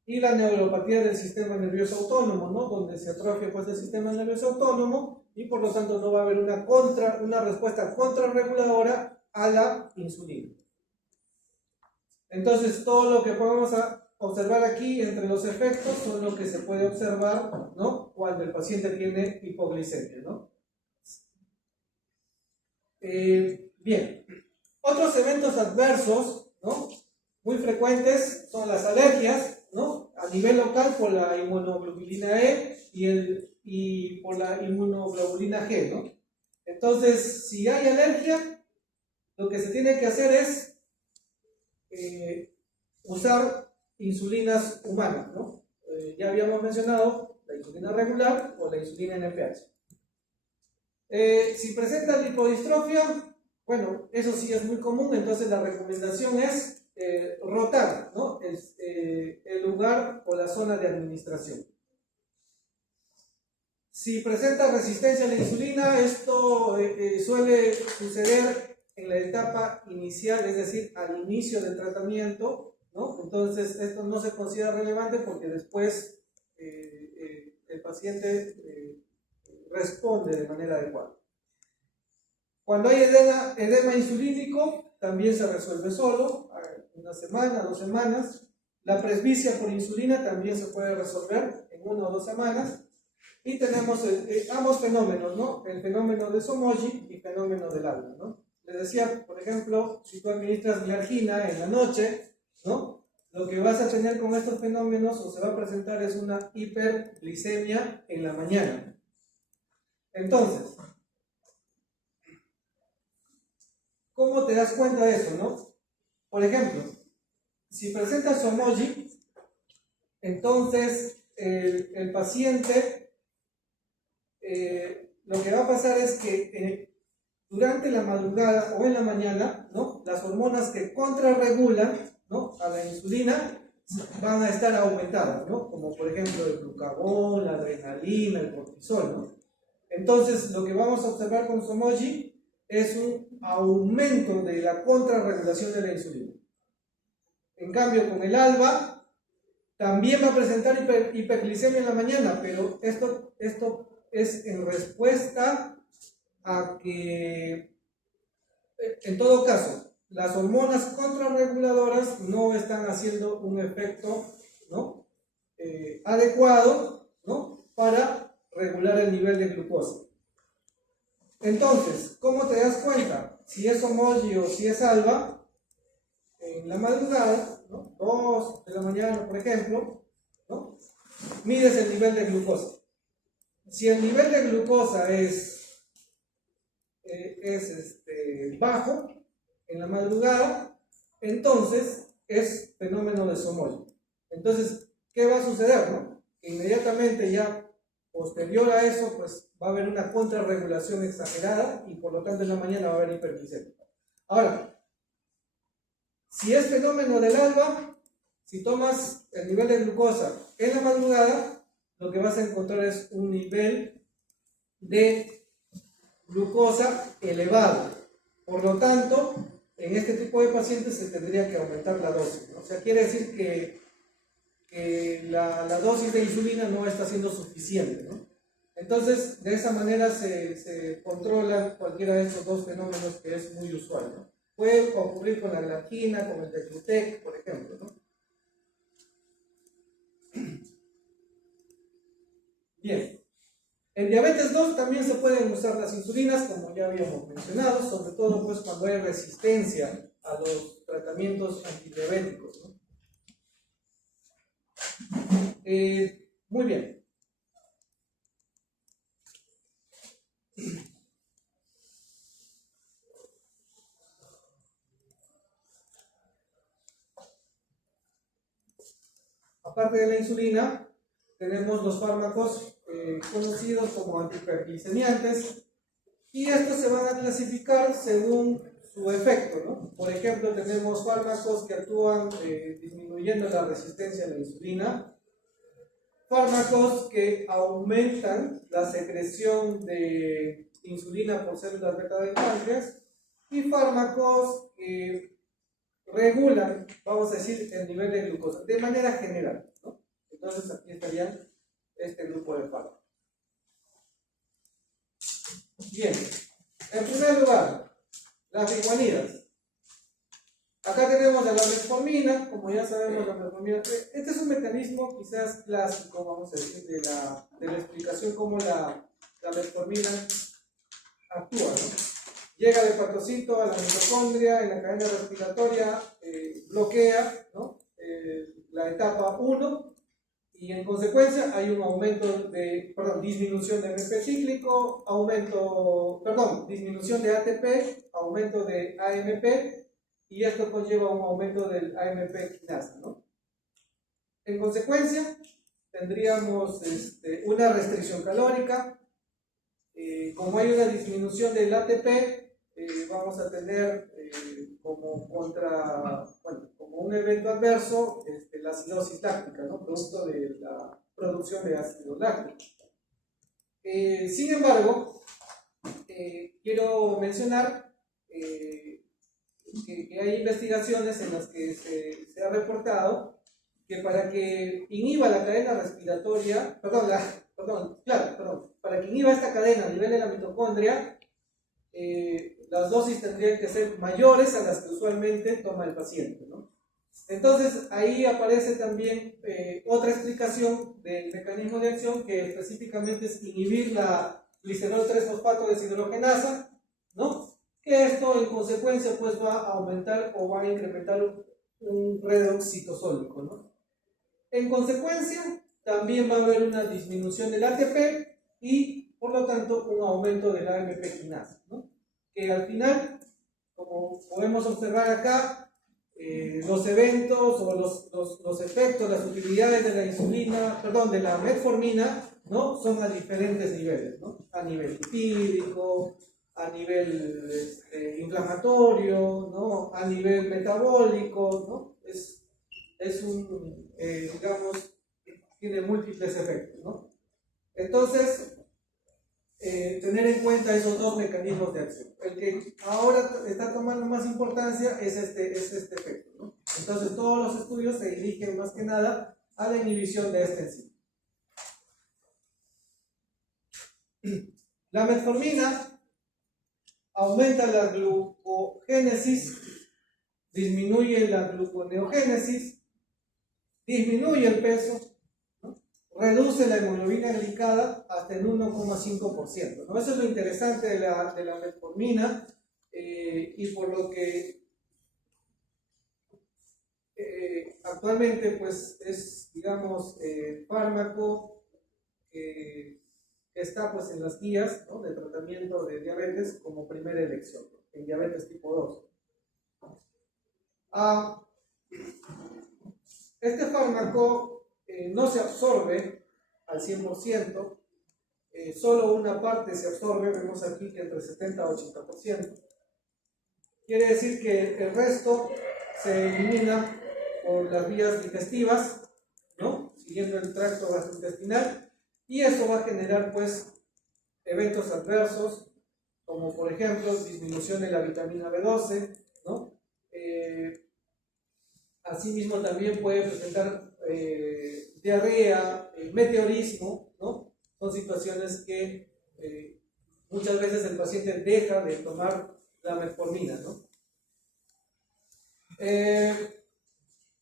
Y la neuropatía del sistema nervioso autónomo, ¿no? Donde se atrofia pues el sistema nervioso autónomo y por lo tanto no va a haber una respuesta contrarreguladora a la insulina. Entonces todo lo que podemos observar aquí entre los efectos son lo que se puede observar, ¿no? Cuando el paciente tiene hipoglicemia, ¿no? Bien, otros eventos adversos, ¿no? Muy frecuentes son las alergias, ¿no? A nivel local por la inmunoglobulina E y por la inmunoglobulina G, ¿no? Entonces, si hay alergia, lo que se tiene que hacer es usar insulinas humanas, ¿no? Ya habíamos mencionado la insulina regular o la insulina NPH. Si presenta lipodistrofia, bueno, eso sí es muy común, entonces la recomendación es rotar, ¿no? El lugar o la zona de administración. Si presenta resistencia a la insulina, esto suele suceder en la etapa inicial, es decir, al inicio del tratamiento, ¿no? Entonces esto no se considera relevante porque después el paciente responde de manera adecuada. Cuando hay edema insulínico, también se resuelve solo, una semana, 2 semanas. La presbicia por insulina también se puede resolver en 1 o 2 semanas. Y tenemos ambos fenómenos, ¿no? El fenómeno de Somogyi y el fenómeno del alba, ¿no? Les decía, por ejemplo, si tú administras glargina en la noche, ¿no? Lo que vas a tener con estos fenómenos o se va a presentar es una hiperglicemia en la mañana. Entonces, ¿cómo te das cuenta de eso, no? Por ejemplo, si presentas Somogyi, entonces el paciente, lo que va a pasar es que durante la madrugada o en la mañana, ¿no? Las hormonas que contrarregulan, ¿no? A la insulina van a estar aumentadas, ¿no? Como por ejemplo el glucagón, la adrenalina, el cortisol, ¿no? Entonces, lo que vamos a observar con Somogyi es un aumento de la contrarregulación de la insulina. En cambio, con el alba también va a presentar hiperglicemia en la mañana, pero esto es en respuesta a que, en todo caso, las hormonas contrarreguladoras no están haciendo un efecto, ¿no? Adecuado, ¿no? Para regular el nivel de glucosa. Entonces, ¿cómo te das cuenta? Si es Somogyi o si es alba, en la madrugada, ¿no? 2 de la mañana, por ejemplo, ¿no? Mides el nivel de glucosa. Si el nivel de glucosa es bajo en la madrugada, entonces es fenómeno de Somogyi. Entonces, ¿qué va a suceder, no? Que inmediatamente ya posterior a eso, pues va a haber una contrarregulación exagerada y por lo tanto en la mañana va a haber hiperglicemia. Ahora, si es fenómeno del alba, si tomas el nivel de glucosa en la madrugada, lo que vas a encontrar es un nivel de glucosa elevado. Por lo tanto, en este tipo de pacientes se tendría que aumentar la dosis, ¿no? O sea, quiere decir que la dosis de insulina no está siendo suficiente, ¿no? Entonces, de esa manera se controla cualquiera de estos dos fenómenos que es muy usual, ¿no? Puede ocurrir con la glargina, con el Deglutec, por ejemplo, ¿no? Bien. En diabetes 2 también se pueden usar las insulinas, como ya habíamos mencionado, sobre todo pues cuando hay resistencia a los tratamientos antidiabéticos, ¿no? Muy bien. Aparte de la insulina, tenemos los fármacos conocidos como antihiperglicemiantes, y estos se van a clasificar según su efecto, ¿no? Por ejemplo, tenemos fármacos que actúan disminuyendo la resistencia a la insulina, fármacos que aumentan la secreción de insulina por células beta del páncreas, y fármacos que regulan, vamos a decir, el nivel de glucosa de manera general, ¿no? Entonces aquí estarían este grupo de fármacos. Bien, en primer lugar, las liguanidas. Acá tenemos a la metformina. Como ya sabemos, la metformina, este es un mecanismo quizás clásico, vamos a decir, de la explicación cómo la metformina actúa, ¿no? Llega del hepatocito a la mitocondria, en la cadena respiratoria, bloquea, ¿no? La etapa 1, y en consecuencia hay un aumento de, disminución de MP cíclico, disminución de ATP, aumento de AMP, y esto conlleva un aumento del AMP quinasa, ¿no? En consecuencia, tendríamos una restricción calórica. Como hay una disminución del ATP, vamos a tener como un evento adverso la acidosis láctica, ¿no? Producto de la producción de ácido láctico. Sin embargo, quiero mencionar que hay investigaciones en las que se ha reportado que para que inhiba la cadena respiratoria, para que inhiba esta cadena a nivel de la mitocondria, las dosis tendrían que ser mayores a las que usualmente toma el paciente, ¿no? Entonces ahí aparece también otra explicación del mecanismo de acción, que específicamente es inhibir la glicerol 3-fosfato deshidrogenasa, ¿no? Que esto en consecuencia pues va a aumentar o va a incrementar un redox citosólico, ¿no? En consecuencia también va a haber una disminución del ATP y por lo tanto un aumento de la AMP quinasa, ¿no? Que al final, como podemos observar acá, los eventos o los efectos, las utilidades de la insulina, de la metformina, ¿no? Son a diferentes niveles, ¿no? A nivel lipídico, a nivel inflamatorio, ¿no? A nivel metabólico, ¿no? Es un, digamos, tiene múltiples efectos, ¿no? Entonces, tener en cuenta esos dos mecanismos de acción. El que ahora está tomando más importancia es este efecto, ¿no? Entonces, todos los estudios se dirigen más que nada a la inhibición de este enzima. La metformina aumenta la glucogénesis, disminuye la gluconeogénesis, disminuye el peso, ¿no? Reduce la hemoglobina glicada hasta el 1,5%, ¿no? Eso es lo interesante de la metformina, y por lo que actualmente pues es, digamos, fármaco que está pues en las guías, ¿no? De tratamiento de diabetes como primera elección, ¿no? En diabetes tipo 2. Este fármaco no se absorbe al 100%, solo una parte se absorbe, vemos aquí que entre 70 y 80%. Quiere decir que el resto se elimina por las vías digestivas, ¿no? Siguiendo el tracto gastrointestinal, y esto va a generar pues eventos adversos, como por ejemplo disminución de la vitamina B12, ¿no? Asimismo también puede presentar diarrea, meteorismo, ¿no? Son situaciones que muchas veces el paciente deja de tomar la metformina, ¿no?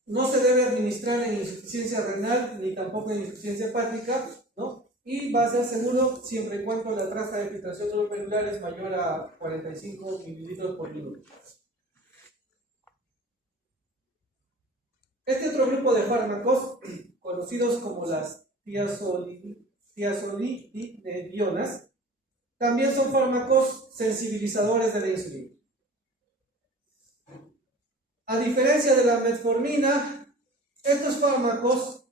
No se debe administrar en insuficiencia renal ni tampoco en insuficiencia hepática, ¿no? Y va a ser seguro siempre y cuando la tasa de filtración glomerular es mayor a 45 mililitros por minuto. Este otro grupo de fármacos, conocidos como las tiazolidinedionas, también son fármacos sensibilizadores de la insulina. A diferencia de la metformina, estos fármacos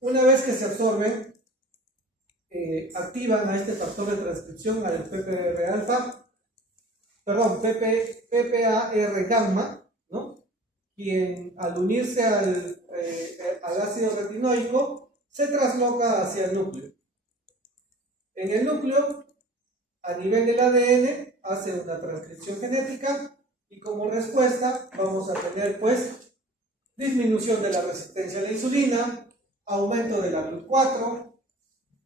Una vez que se absorben, activan a este factor de transcripción, al PPR alfa, perdón, PPAR gamma, ¿no? Quien al unirse al ácido retinoico se trasloca hacia el núcleo. En el núcleo, a nivel del ADN, hace una transcripción genética y como respuesta vamos a tener pues disminución de la resistencia a la insulina, aumento de la GLUT4,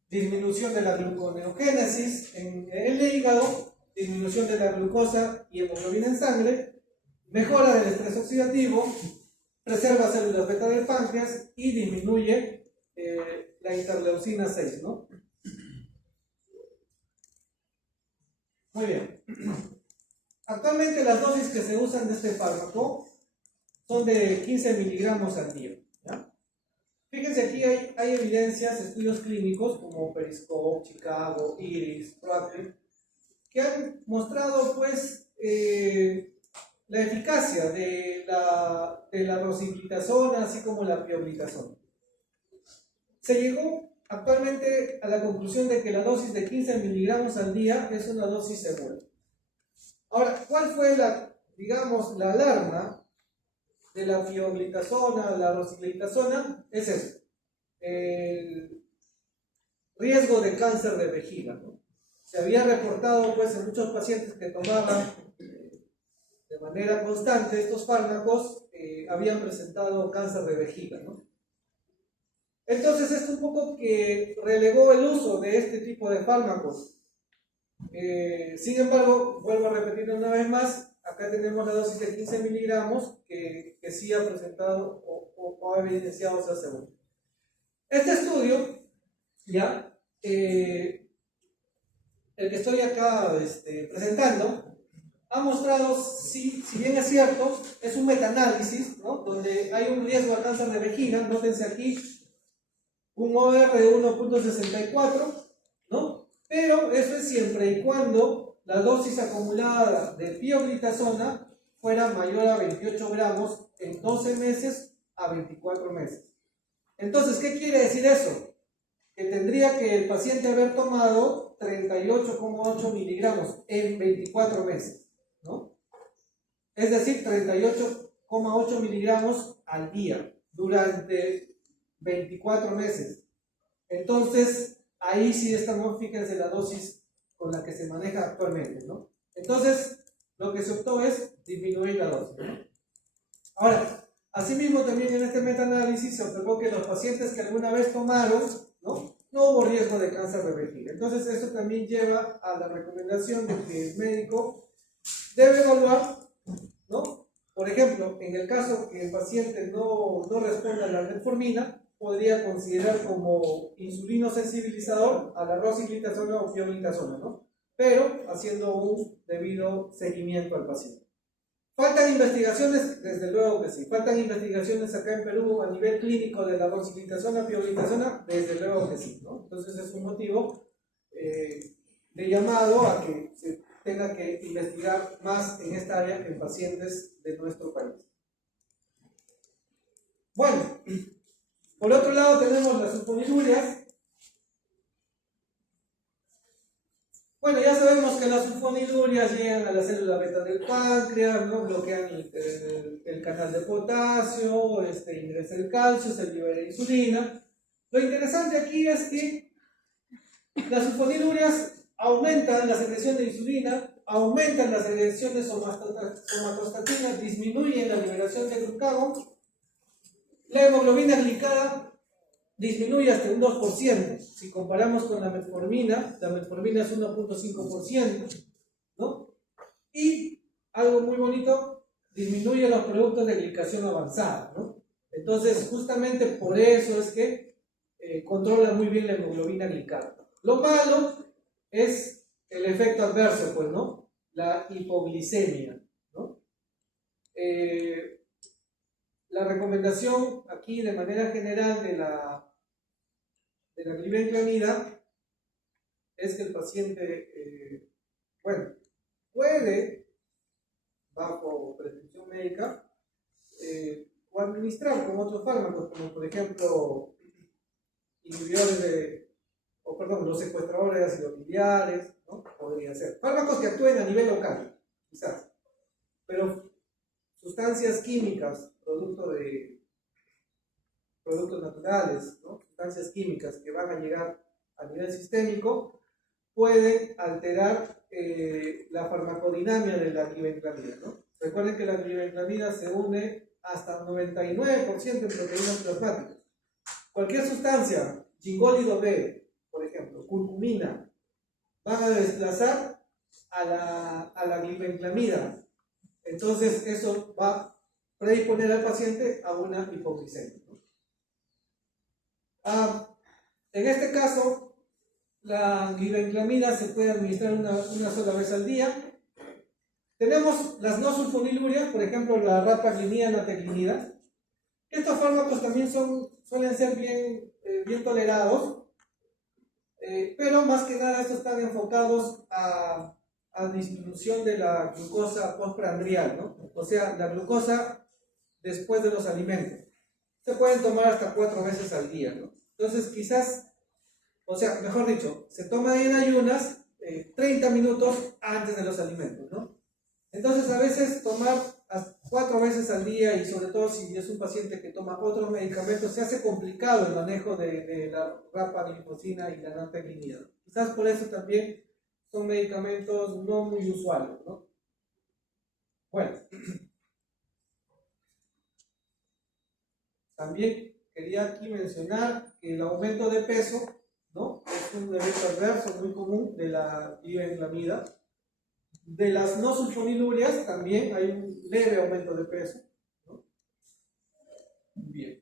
disminución de la gluconeogénesis en el hígado, disminución de la glucosa y hemoglobina en sangre, mejora del estrés oxidativo, preserva células beta del páncreas y disminuye la interleucina 6, ¿no? Muy bien. Actualmente las dosis que se usan de este fármaco son de 15 miligramos al día, ¿ya? Fíjense, aquí hay evidencias, estudios clínicos como Periscope, Chicago, Iris, Proactive, que han mostrado pues la eficacia de la rosiglitazona, así como la pioglitazona. Se llegó actualmente a la conclusión de que la dosis de 15 miligramos al día es una dosis segura. Ahora, ¿cuál fue la alarma de la pioglitazona, la rosiglitazona? Es eso, el riesgo de cáncer de vejiga, ¿no? Se había reportado pues en muchos pacientes que tomaban de manera constante estos fármacos, habían presentado cáncer de vejiga, ¿no? Entonces esto un poco que relegó el uso de este tipo de fármacos. Sin embargo, vuelvo a repetir una vez más, acá tenemos la dosis de 15 miligramos que sí ha presentado o ha evidenciado ser seguro. Este estudio, ya, el que estoy acá presentando, ha mostrado, si bien es cierto, es un metaanálisis, ¿no? Donde hay un riesgo a cáncer de vejiga, nótense aquí, un OR de 1.64, ¿no? Pero eso es siempre y cuando la dosis acumulada de pioglitazona fuera mayor a 28 gramos en 12 meses a 24 meses. Entonces, ¿qué quiere decir eso? Que tendría que el paciente haber tomado 38,8 miligramos en 24 meses, ¿no? Es decir, 38,8 miligramos al día durante 24 meses. Entonces, ahí sí estamos, fíjense la dosis con la que se maneja actualmente, ¿no? Entonces, lo que se optó es disminuir la dosis, ¿no? Ahora, asimismo también en este metaanálisis se observó que los pacientes que alguna vez tomaron, ¿no? No hubo riesgo de cáncer de vejiga. Entonces, esto también lleva a la recomendación de que el médico debe evaluar, ¿no? Por ejemplo, en el caso que el paciente no responda a la metformina, podría considerar como insulino sensibilizador a la rosiglitazona o pioglitazona, ¿no? Pero haciendo un debido seguimiento al paciente. ¿Faltan investigaciones? Desde luego que sí. ¿Faltan investigaciones acá en Perú a nivel clínico de la rosiglitazona, pioglitazona? Desde luego que sí, ¿no? Entonces es un motivo de llamado a que se tenga que investigar más en esta área en pacientes de nuestro país. Bueno, por otro lado tenemos las sulfonilurias. Bueno, ya sabemos que las sulfonilurias llegan a la célula beta del páncreas, ¿no? Bloquean el canal de potasio, ingresa el calcio, se libera insulina. Lo interesante aquí es que las sulfonilurias aumentan la secreción de insulina, aumentan la secreción de somatostatina, disminuyen la liberación de glucagón, la hemoglobina glicada disminuye hasta un 2%. Si comparamos con la metformina es 1.5%, ¿no? Y algo muy bonito, disminuye los productos de glicación avanzada, ¿no? Entonces, justamente por eso es que controla muy bien la hemoglobina glicada. Lo malo es el efecto adverso, pues, ¿no? La hipoglicemia, ¿no? La recomendación aquí de manera general de la glibenclamida es que el paciente, puede, bajo prescripción médica, o administrar con otros fármacos, como por ejemplo inhibidores los secuestradores de ácidos biliares, ¿no? Podría ser. Fármacos que actúen a nivel local, quizás. Pero sustancias químicas, productos naturales, ¿no? Sustancias químicas que van a llegar a nivel sistémico, pueden alterar la farmacodinámica de la glibenclamida, ¿no? Recuerden que la glibenclamida se une hasta 99% en proteínas plasmáticas. Cualquier sustancia, gingólido B, por ejemplo, curcumina, van a desplazar a la glibenclamida. Entonces eso va a predisponer al paciente a una hipoglicemia, ¿no? En este caso, la glibenclamida se puede administrar una sola vez al día. Tenemos las no sulfonilurias, por ejemplo la rapaglinida, nateclinida. Estos fármacos también suelen ser bien tolerados, pero más que nada estos están enfocados a disminución de la glucosa postprandial, ¿no? O sea, la glucosa después de los alimentos. Se pueden tomar hasta 4 veces al día, ¿no? Entonces quizás, o sea, mejor dicho, se toma en ayunas 30 minutos antes de los alimentos, ¿no? Entonces a veces tomar 4 veces al día, y sobre todo si es un paciente que toma otros medicamentos, se hace complicado el manejo de la rapaglifosina y la nateclinida. Quizás por eso también son medicamentos no muy usuales, ¿no? Bueno, también quería aquí mencionar que el aumento de peso, ¿no? Es un evento adverso muy común de la glibenclamida. De las no sulfonilurias también hay un leve aumento de peso, ¿no? Bien.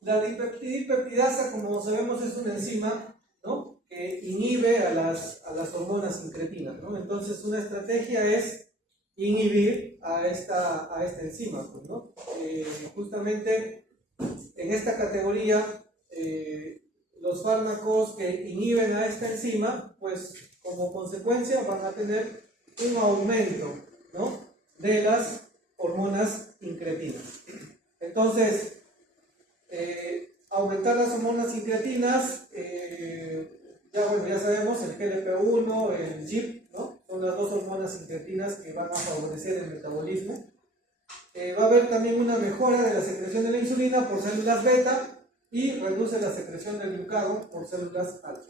La dipeptidasa, como sabemos, es una enzima, ¿no? Que inhibe a las hormonas incretinas, ¿no? Entonces una estrategia es inhibir a esta enzima, pues, ¿no? Justamente en esta categoría, los fármacos que inhiben a esta enzima, pues como consecuencia van a tener un aumento, ¿no? De las hormonas incretinas. Entonces, aumentar las hormonas incretinas, ya sabemos, el GLP-1, el GIP, ¿no? Son las dos hormonas incretinas que van a favorecer el metabolismo. Va a haber también una mejora de la secreción de la insulina por células beta y reduce la secreción del glucagón por células alfa.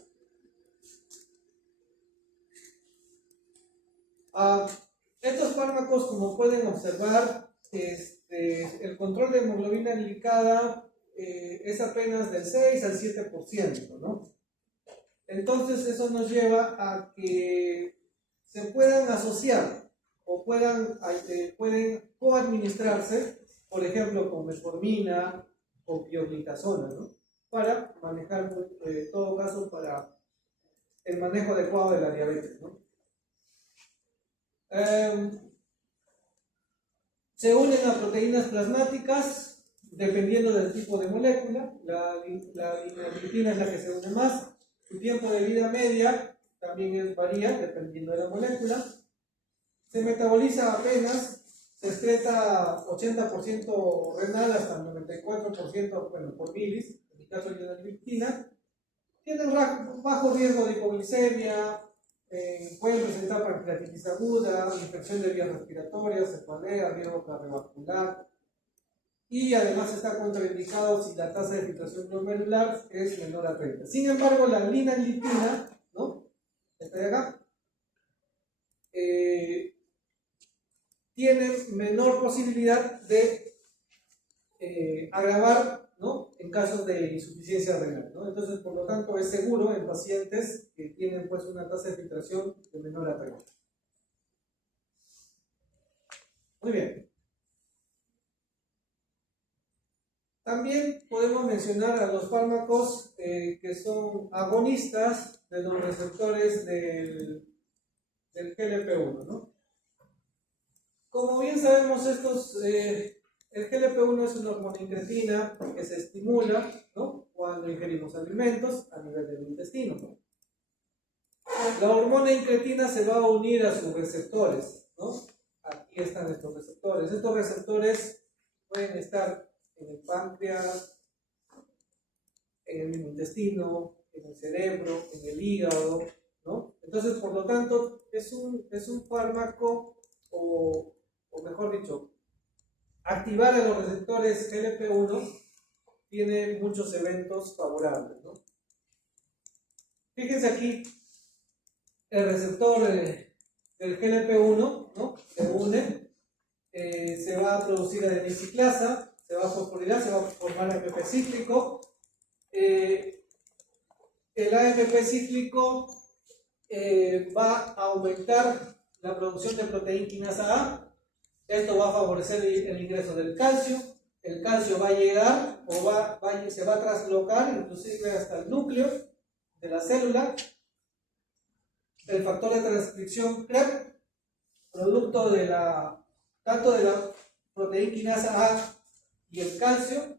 Estos fármacos, como pueden observar, el control de hemoglobina glicada es apenas del 6 al 7%, ¿no? Entonces eso nos lleva a que se puedan asociar o pueden coadministrarse, por ejemplo, con metformina o pioglitazona, ¿no? Para manejar, en todo caso, para el manejo adecuado de la diabetes, ¿no? Se unen a proteínas plasmáticas dependiendo del tipo de molécula. La glitina es la que se une más. Su tiempo de vida media también varía dependiendo de la molécula. Se metaboliza apenas, se excreta 80% renal hasta 94%, bueno, por milis, en el caso de la glitina. Tiene un bajo riesgo de hipoglicemia, pueden presentar pancreatitis aguda, infección de vías respiratorias, cefalea, riesgo cardiovascular, y además está contraindicado si la tasa de filtración glomerular es menor a 30. Sin embargo, la linagliptina, ¿no? Esta de acá, tiene menor posibilidad de agravar, ¿no? En casos de insuficiencia renal, ¿no? Entonces, por lo tanto, es seguro en pacientes que tienen pues una tasa de filtración de menor a 30. Muy bien. También podemos mencionar a los fármacos que son agonistas de los receptores del GLP-1, ¿no? Como bien sabemos, el GLP-1 es una hormona incretina que se estimula, ¿no? cuando ingerimos alimentos a nivel del intestino. La hormona incretina se va a unir a sus receptores, ¿no? Aquí están estos receptores. Estos receptores pueden estar en el páncreas, en el mismo intestino, en el cerebro, en el hígado, ¿no? Entonces, por lo tanto, es un fármaco, o mejor dicho, activar a los receptores GLP-1 tiene muchos eventos favorables, ¿no? Fíjense aquí, el receptor del GLP-1, ¿no? Se une, se va a producir adeniciclasa, se va a fosforilar, se va a formar AMP cíclico. El AMP cíclico va a aumentar la producción de proteína quinasa A. Esto va a favorecer el ingreso del calcio. El calcio va a llegar o se va a traslocar inclusive hasta el núcleo de la célula. El factor de transcripción CREB, producto de tanto de la proteína quinasa A y el calcio,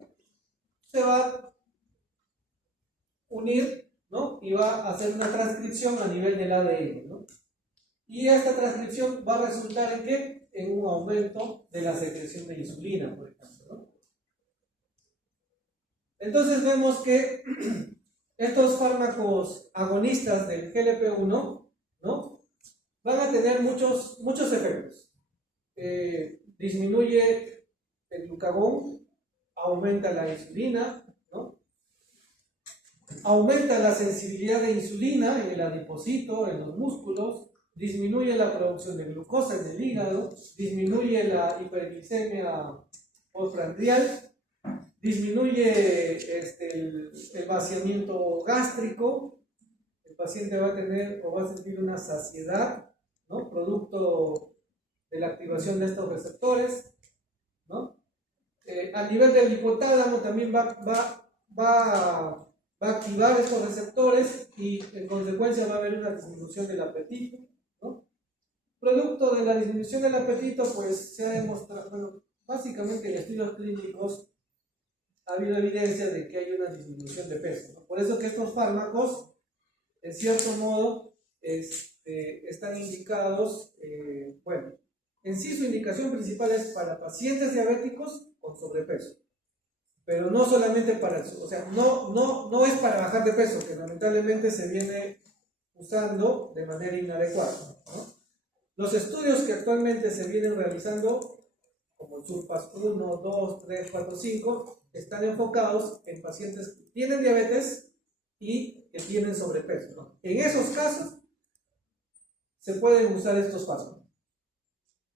se va a unir, ¿no? Y va a hacer una transcripción a nivel del ADN, ¿no? Y esta transcripción va a resultar en ¿qué? En un aumento de la secreción de insulina, por ejemplo, ¿no? Entonces vemos que estos fármacos agonistas del GLP-1, ¿no? Van a tener muchos efectos. Disminuye el glucagón, aumenta la insulina, ¿no? Aumenta la sensibilidad de insulina en el adipocito, en los músculos, disminuye la producción de glucosa en el hígado, disminuye la hiperglicemia postprandial, disminuye el vaciamiento gástrico. El paciente va a tener o va a sentir una saciedad, ¿no? Producto de la activación de estos receptores, ¿no? A nivel del hipotálamo también va a activar estos receptores y en consecuencia va a haber una disminución del apetito, ¿no? Producto de la disminución del apetito, pues se ha demostrado, bueno, básicamente en estudios clínicos ha habido evidencia de que hay una disminución de peso, ¿no? Por eso que estos fármacos, en cierto modo, están indicados, bueno, en sí su indicación principal es para pacientes diabéticos con sobrepeso, pero no solamente para eso, o sea, no es para bajar de peso, que lamentablemente se viene usando de manera inadecuada, ¿no? Los estudios que actualmente se vienen realizando, como el SURPASS 1, 2, 3, 4, 5, están enfocados en pacientes que tienen diabetes y que tienen sobrepeso, ¿no? En esos casos se pueden usar estos fármacos,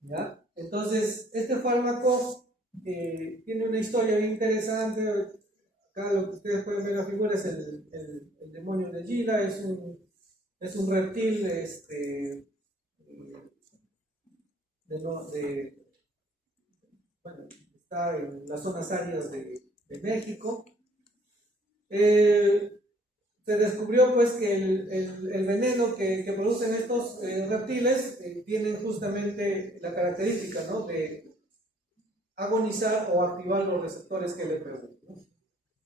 ¿ya? Entonces, este fármaco tiene una historia bien interesante. Acá lo que ustedes pueden ver en la figura es el demonio de Gila, es un reptil bueno, está en las zonas áridas de México. Se descubrió pues que el veneno que producen estos reptiles tienen justamente la característica, ¿no?, de agonizar o activar los receptores GLP-1, ¿no?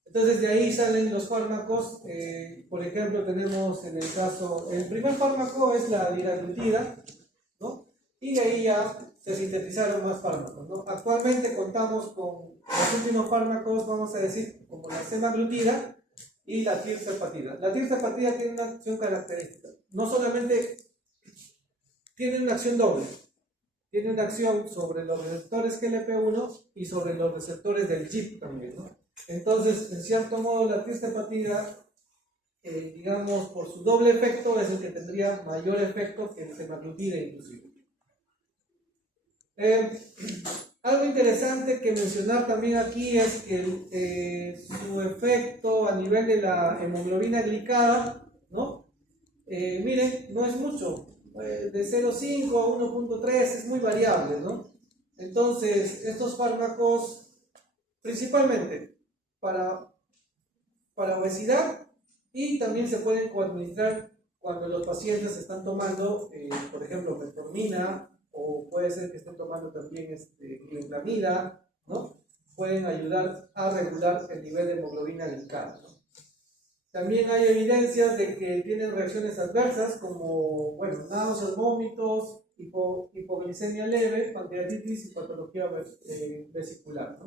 Entonces de ahí salen los fármacos. Por ejemplo, tenemos en el caso, el primer fármaco es la liraglutida, ¿no? Y de ahí ya se sintetizaron más fármacos, ¿no? Actualmente contamos con los últimos fármacos, vamos a decir, como la semaglutida y la tirzepatida. La tirzepatida tiene una acción característica. No solamente tiene una acción doble, tiene una acción sobre los receptores GLP-1 y sobre los receptores del GIP también, ¿no? Entonces, en cierto modo, la tirzepatida, digamos, por su doble efecto, es el que tendría mayor efecto que el semaglutida inclusive. Algo interesante que mencionar también aquí es que su efecto a nivel de la hemoglobina glicada, ¿no? Miren, no es mucho, de 0,5 a 1,3 es muy variable, ¿no? Entonces, estos fármacos, principalmente para obesidad, y también se pueden coadministrar cuando los pacientes están tomando, por ejemplo, metformina, o puede ser que estén tomando también glibenclamida, ¿no? Pueden ayudar a regular el nivel de hemoglobina glicada, ¿no? También hay evidencias de que tienen reacciones adversas como, bueno, náuseas, vómitos, hipoglicemia leve, pancreatitis y patología vesicular, ¿no?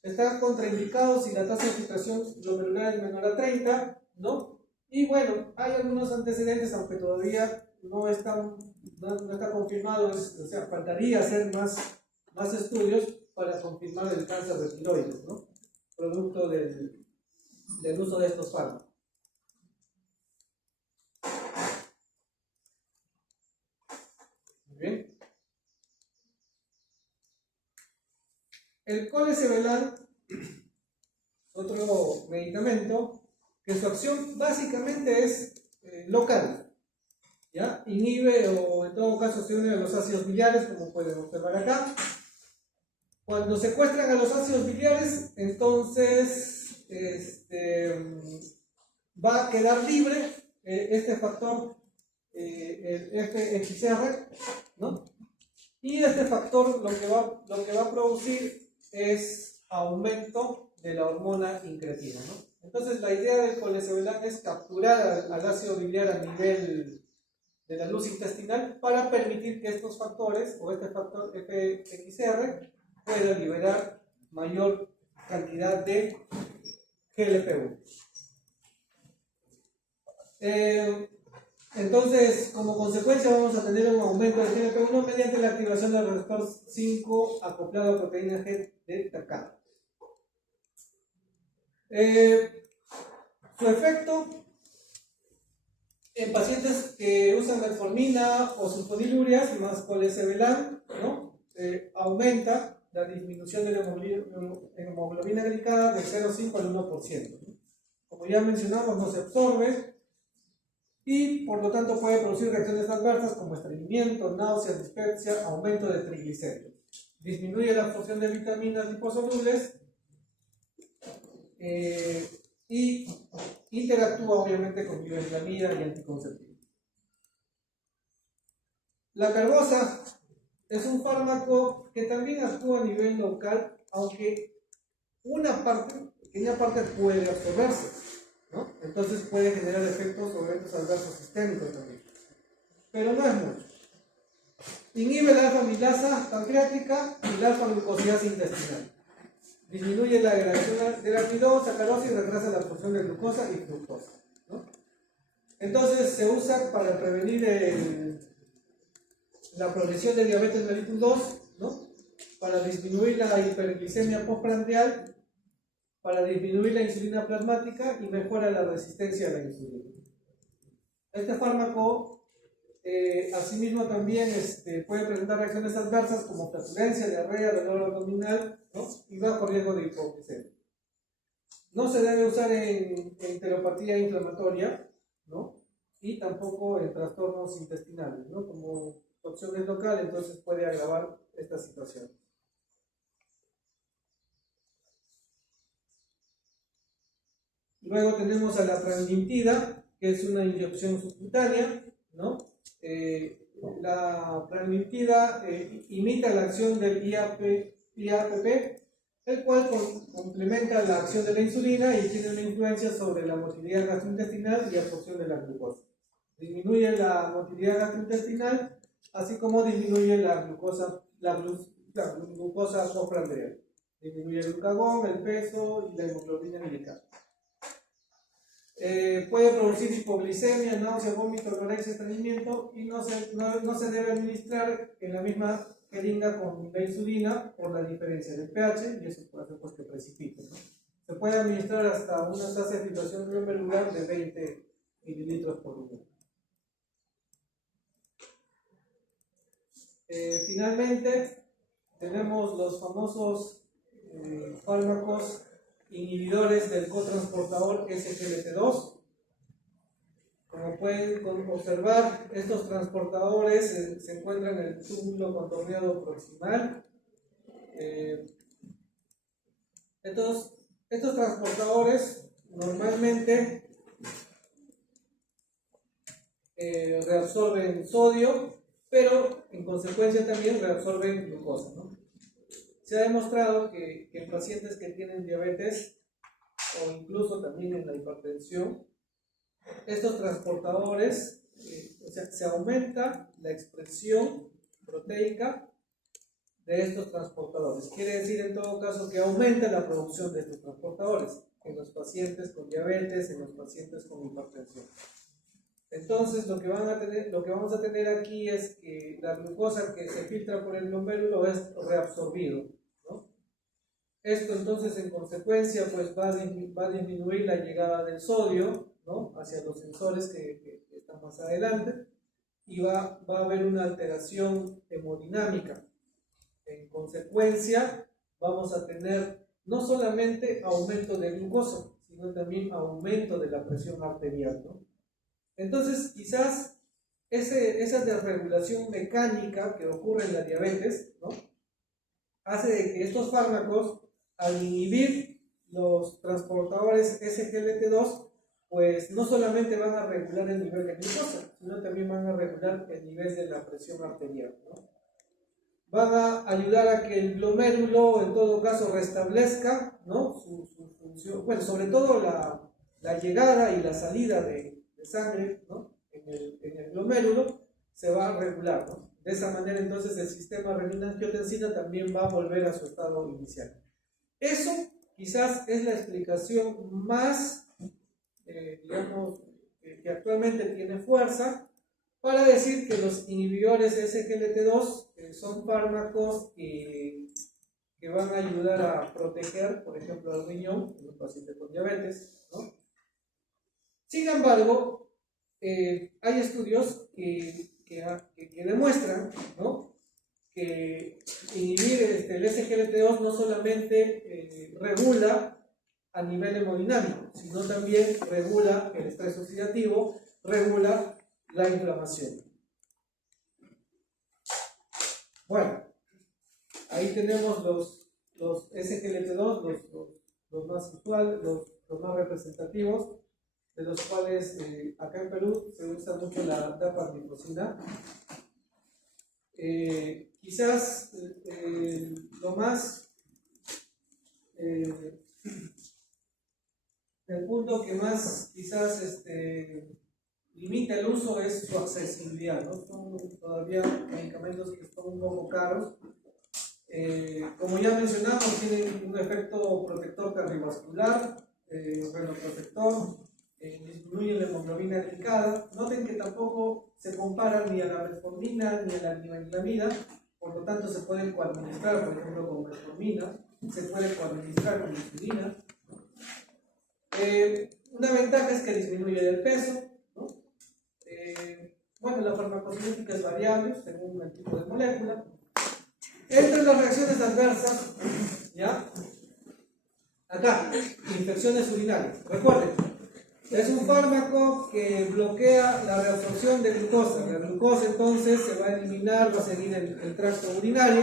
Están contraindicados si la tasa de filtración glomerular es menor a 30, ¿no? Y bueno, hay algunos antecedentes, aunque todavía no está confirmado, o sea, faltaría hacer más estudios para confirmar el cáncer de tiroides, ¿no? Producto del uso de estos fármacos. Muy bien. El colesevelam, otro medicamento, que su acción básicamente es local, ¿ya? Inhibe o en todo caso se une a los ácidos biliares, como pueden observar acá. Cuando secuestran a los ácidos biliares, entonces va a quedar libre este factor, el FXR, ¿no? Y este factor lo que va a producir es aumento de la hormona incretina, ¿no? Entonces la idea del colesevelam es capturar al ácido biliar a nivel de la luz intestinal para permitir que estos factores o este factor FXR pueda liberar mayor cantidad de GLP-1. Entonces, como consecuencia vamos a tener un aumento del GLP-1 mediante la activación del receptor 5 acoplado a proteína G de TACA. Su efecto en pacientes que usan metformina o sulfonilurias más colesevelam, ¿no? Aumenta la disminución de la hemoglobina glicada del 0,5 al 1%, ¿no? Como ya mencionamos, no se absorbe y por lo tanto puede producir reacciones adversas como estreñimiento, náuseas, dispepsia, aumento de triglicéridos. Disminuye la absorción de vitaminas liposolubles y interactúa obviamente con bioetilamida y anticonceptivos. La carbosa es un fármaco que también actúa a nivel local, aunque una pequeña parte puede absorberse, ¿no? Entonces puede generar efectos o eventos adversos sistémicos también, pero no es mucho. Inhibe la alfa-amilasa pancreática y la alfa-glucosidasa intestinal. Disminuye la degradación del almidón, sacarosa y retrasa la absorción de glucosa y fructosa, ¿no? Entonces se usa para prevenir la progresión de diabetes mellitus 2, ¿no? Para disminuir la hiperglicemia postprandial, para disminuir la insulina plasmática y mejora la resistencia a la insulina. Este fármaco asimismo también puede presentar reacciones adversas como flatulencia, diarrea, dolor abdominal, ¿no? Y bajo riesgo de hipoglucemia. No se debe usar en enteropatía inflamatoria, ¿no? Y tampoco en trastornos intestinales, ¿no? Como su opción es local, entonces puede agravar esta situación. Luego tenemos a la pramlintida, que es una inyección subcutánea, ¿no? La pramlintida imita la acción del IAPP, el cual complementa la acción de la insulina y tiene una influencia sobre la motilidad gastrointestinal y absorción de la glucosa. Disminuye la motilidad gastrointestinal, así como disminuye la glucosa postprandial. Disminuye el glucagón, el peso y la hemoglobina glicada. Puede producir hipoglicemia, náusea, vómito, anorexia, estreñimiento y no se debe administrar en la misma jeringa con la insulina por la diferencia del pH y eso puede hacer pues, que precipite, ¿no? Se puede administrar hasta una tasa de filtración glomerular de 20 mililitros por minuto. Finalmente, tenemos los famosos fármacos inhibidores del cotransportador SGLT2. Como pueden observar, estos transportadores se encuentran en el túbulo contorneado proximal. Estos transportadores normalmente reabsorben sodio, pero en consecuencia también reabsorben glucosa, ¿no? Se ha demostrado que en pacientes que tienen diabetes o incluso también en la hipertensión, estos transportadores, o sea, se aumenta la expresión proteica de estos transportadores. Quiere decir en todo caso que aumenta la producción de estos transportadores en los pacientes con diabetes, en los pacientes con hipertensión. Entonces lo que vamos a tener aquí es que la glucosa que se filtra por el glomérulo es reabsorbido, ¿no? Esto entonces en consecuencia pues va a disminuir la llegada del sodio, ¿no?, hacia los sensores que están más adelante, y va a haber una alteración hemodinámica. En consecuencia vamos a tener no solamente aumento de glucosa, sino también aumento de la presión arterial, ¿no? Entonces, quizás esa desregulación mecánica que ocurre en la diabetes, ¿no?, hace de que estos fármacos, al inhibir los transportadores SGLT2, pues no solamente van a regular el nivel de glucosa, sino también van a regular el nivel de la presión arterial, ¿no? Van a ayudar a que el glomérulo, en todo caso, restablezca, ¿no?, su función, bueno, sobre todo la llegada y la salida de sangre, ¿no?, en el glomérulo se va a regular, ¿no? De esa manera entonces el sistema renina-angiotensina también va a volver a su estado inicial. Eso quizás es la explicación más, digamos, que actualmente tiene fuerza para decir que los inhibidores SGLT2 son fármacos que van a ayudar a proteger, por ejemplo, el riñón en los pacientes con diabetes, ¿no? Sin embargo, hay estudios que demuestran, ¿no?, que inhibir el SGLT2 no solamente regula a nivel hemodinámico, sino también regula el estrés oxidativo, regula la inflamación. Bueno, ahí tenemos los SGLT2, los más usuales, los más representativos, de los cuales acá en Perú se usa mucho la dapagliflozina. Quizás lo más, el punto que más quizás limita el uso es su accesibilidad, ¿no? Son todavía medicamentos que son un poco caros. Como ya mencionamos, tienen un efecto protector cardiovascular, renoprotector, disminuye la hemoglobina glicada. Noten que tampoco se comparan ni a la metformina ni a la nimetanida, por lo tanto se pueden coadministrar, por ejemplo, con metformina, se puede coadministrar con insulina. Una ventaja es que disminuye el peso, ¿no? Bueno, la farmacocinética es variable según el tipo de molécula. Entre las reacciones adversas, ¿ya? Acá, infecciones urinarias. Recuerden, es un fármaco que bloquea la reabsorción de glucosa. La glucosa entonces se va a eliminar, va a seguir el tracto urinario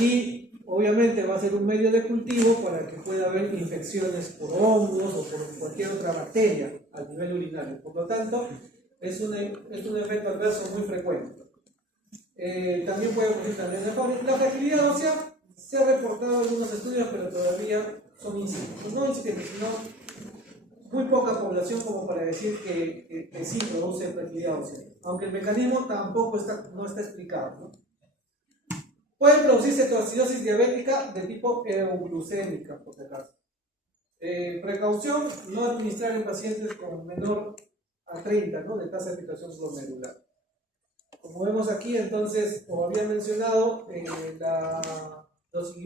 y obviamente va a ser un medio de cultivo para que pueda haber infecciones por hongos o por cualquier otra bacteria al nivel urinario. Por lo tanto, es un efecto adverso muy frecuente. También puede ocurrir también la fragilidad ósea. Se ha reportado algunos estudios, pero todavía son incipientes. No incipientes, sino muy poca población como para decir que sí produce fragilidad ósea. Aunque el mecanismo tampoco no está explicado, ¿no? Puede producirse cetoacidosis diabética de tipo euglucémica, por si acaso. Precaución, no administrar en pacientes con menor a 30, ¿no?, de tasa de filtración glomerular. Como vemos aquí, entonces, como había mencionado, los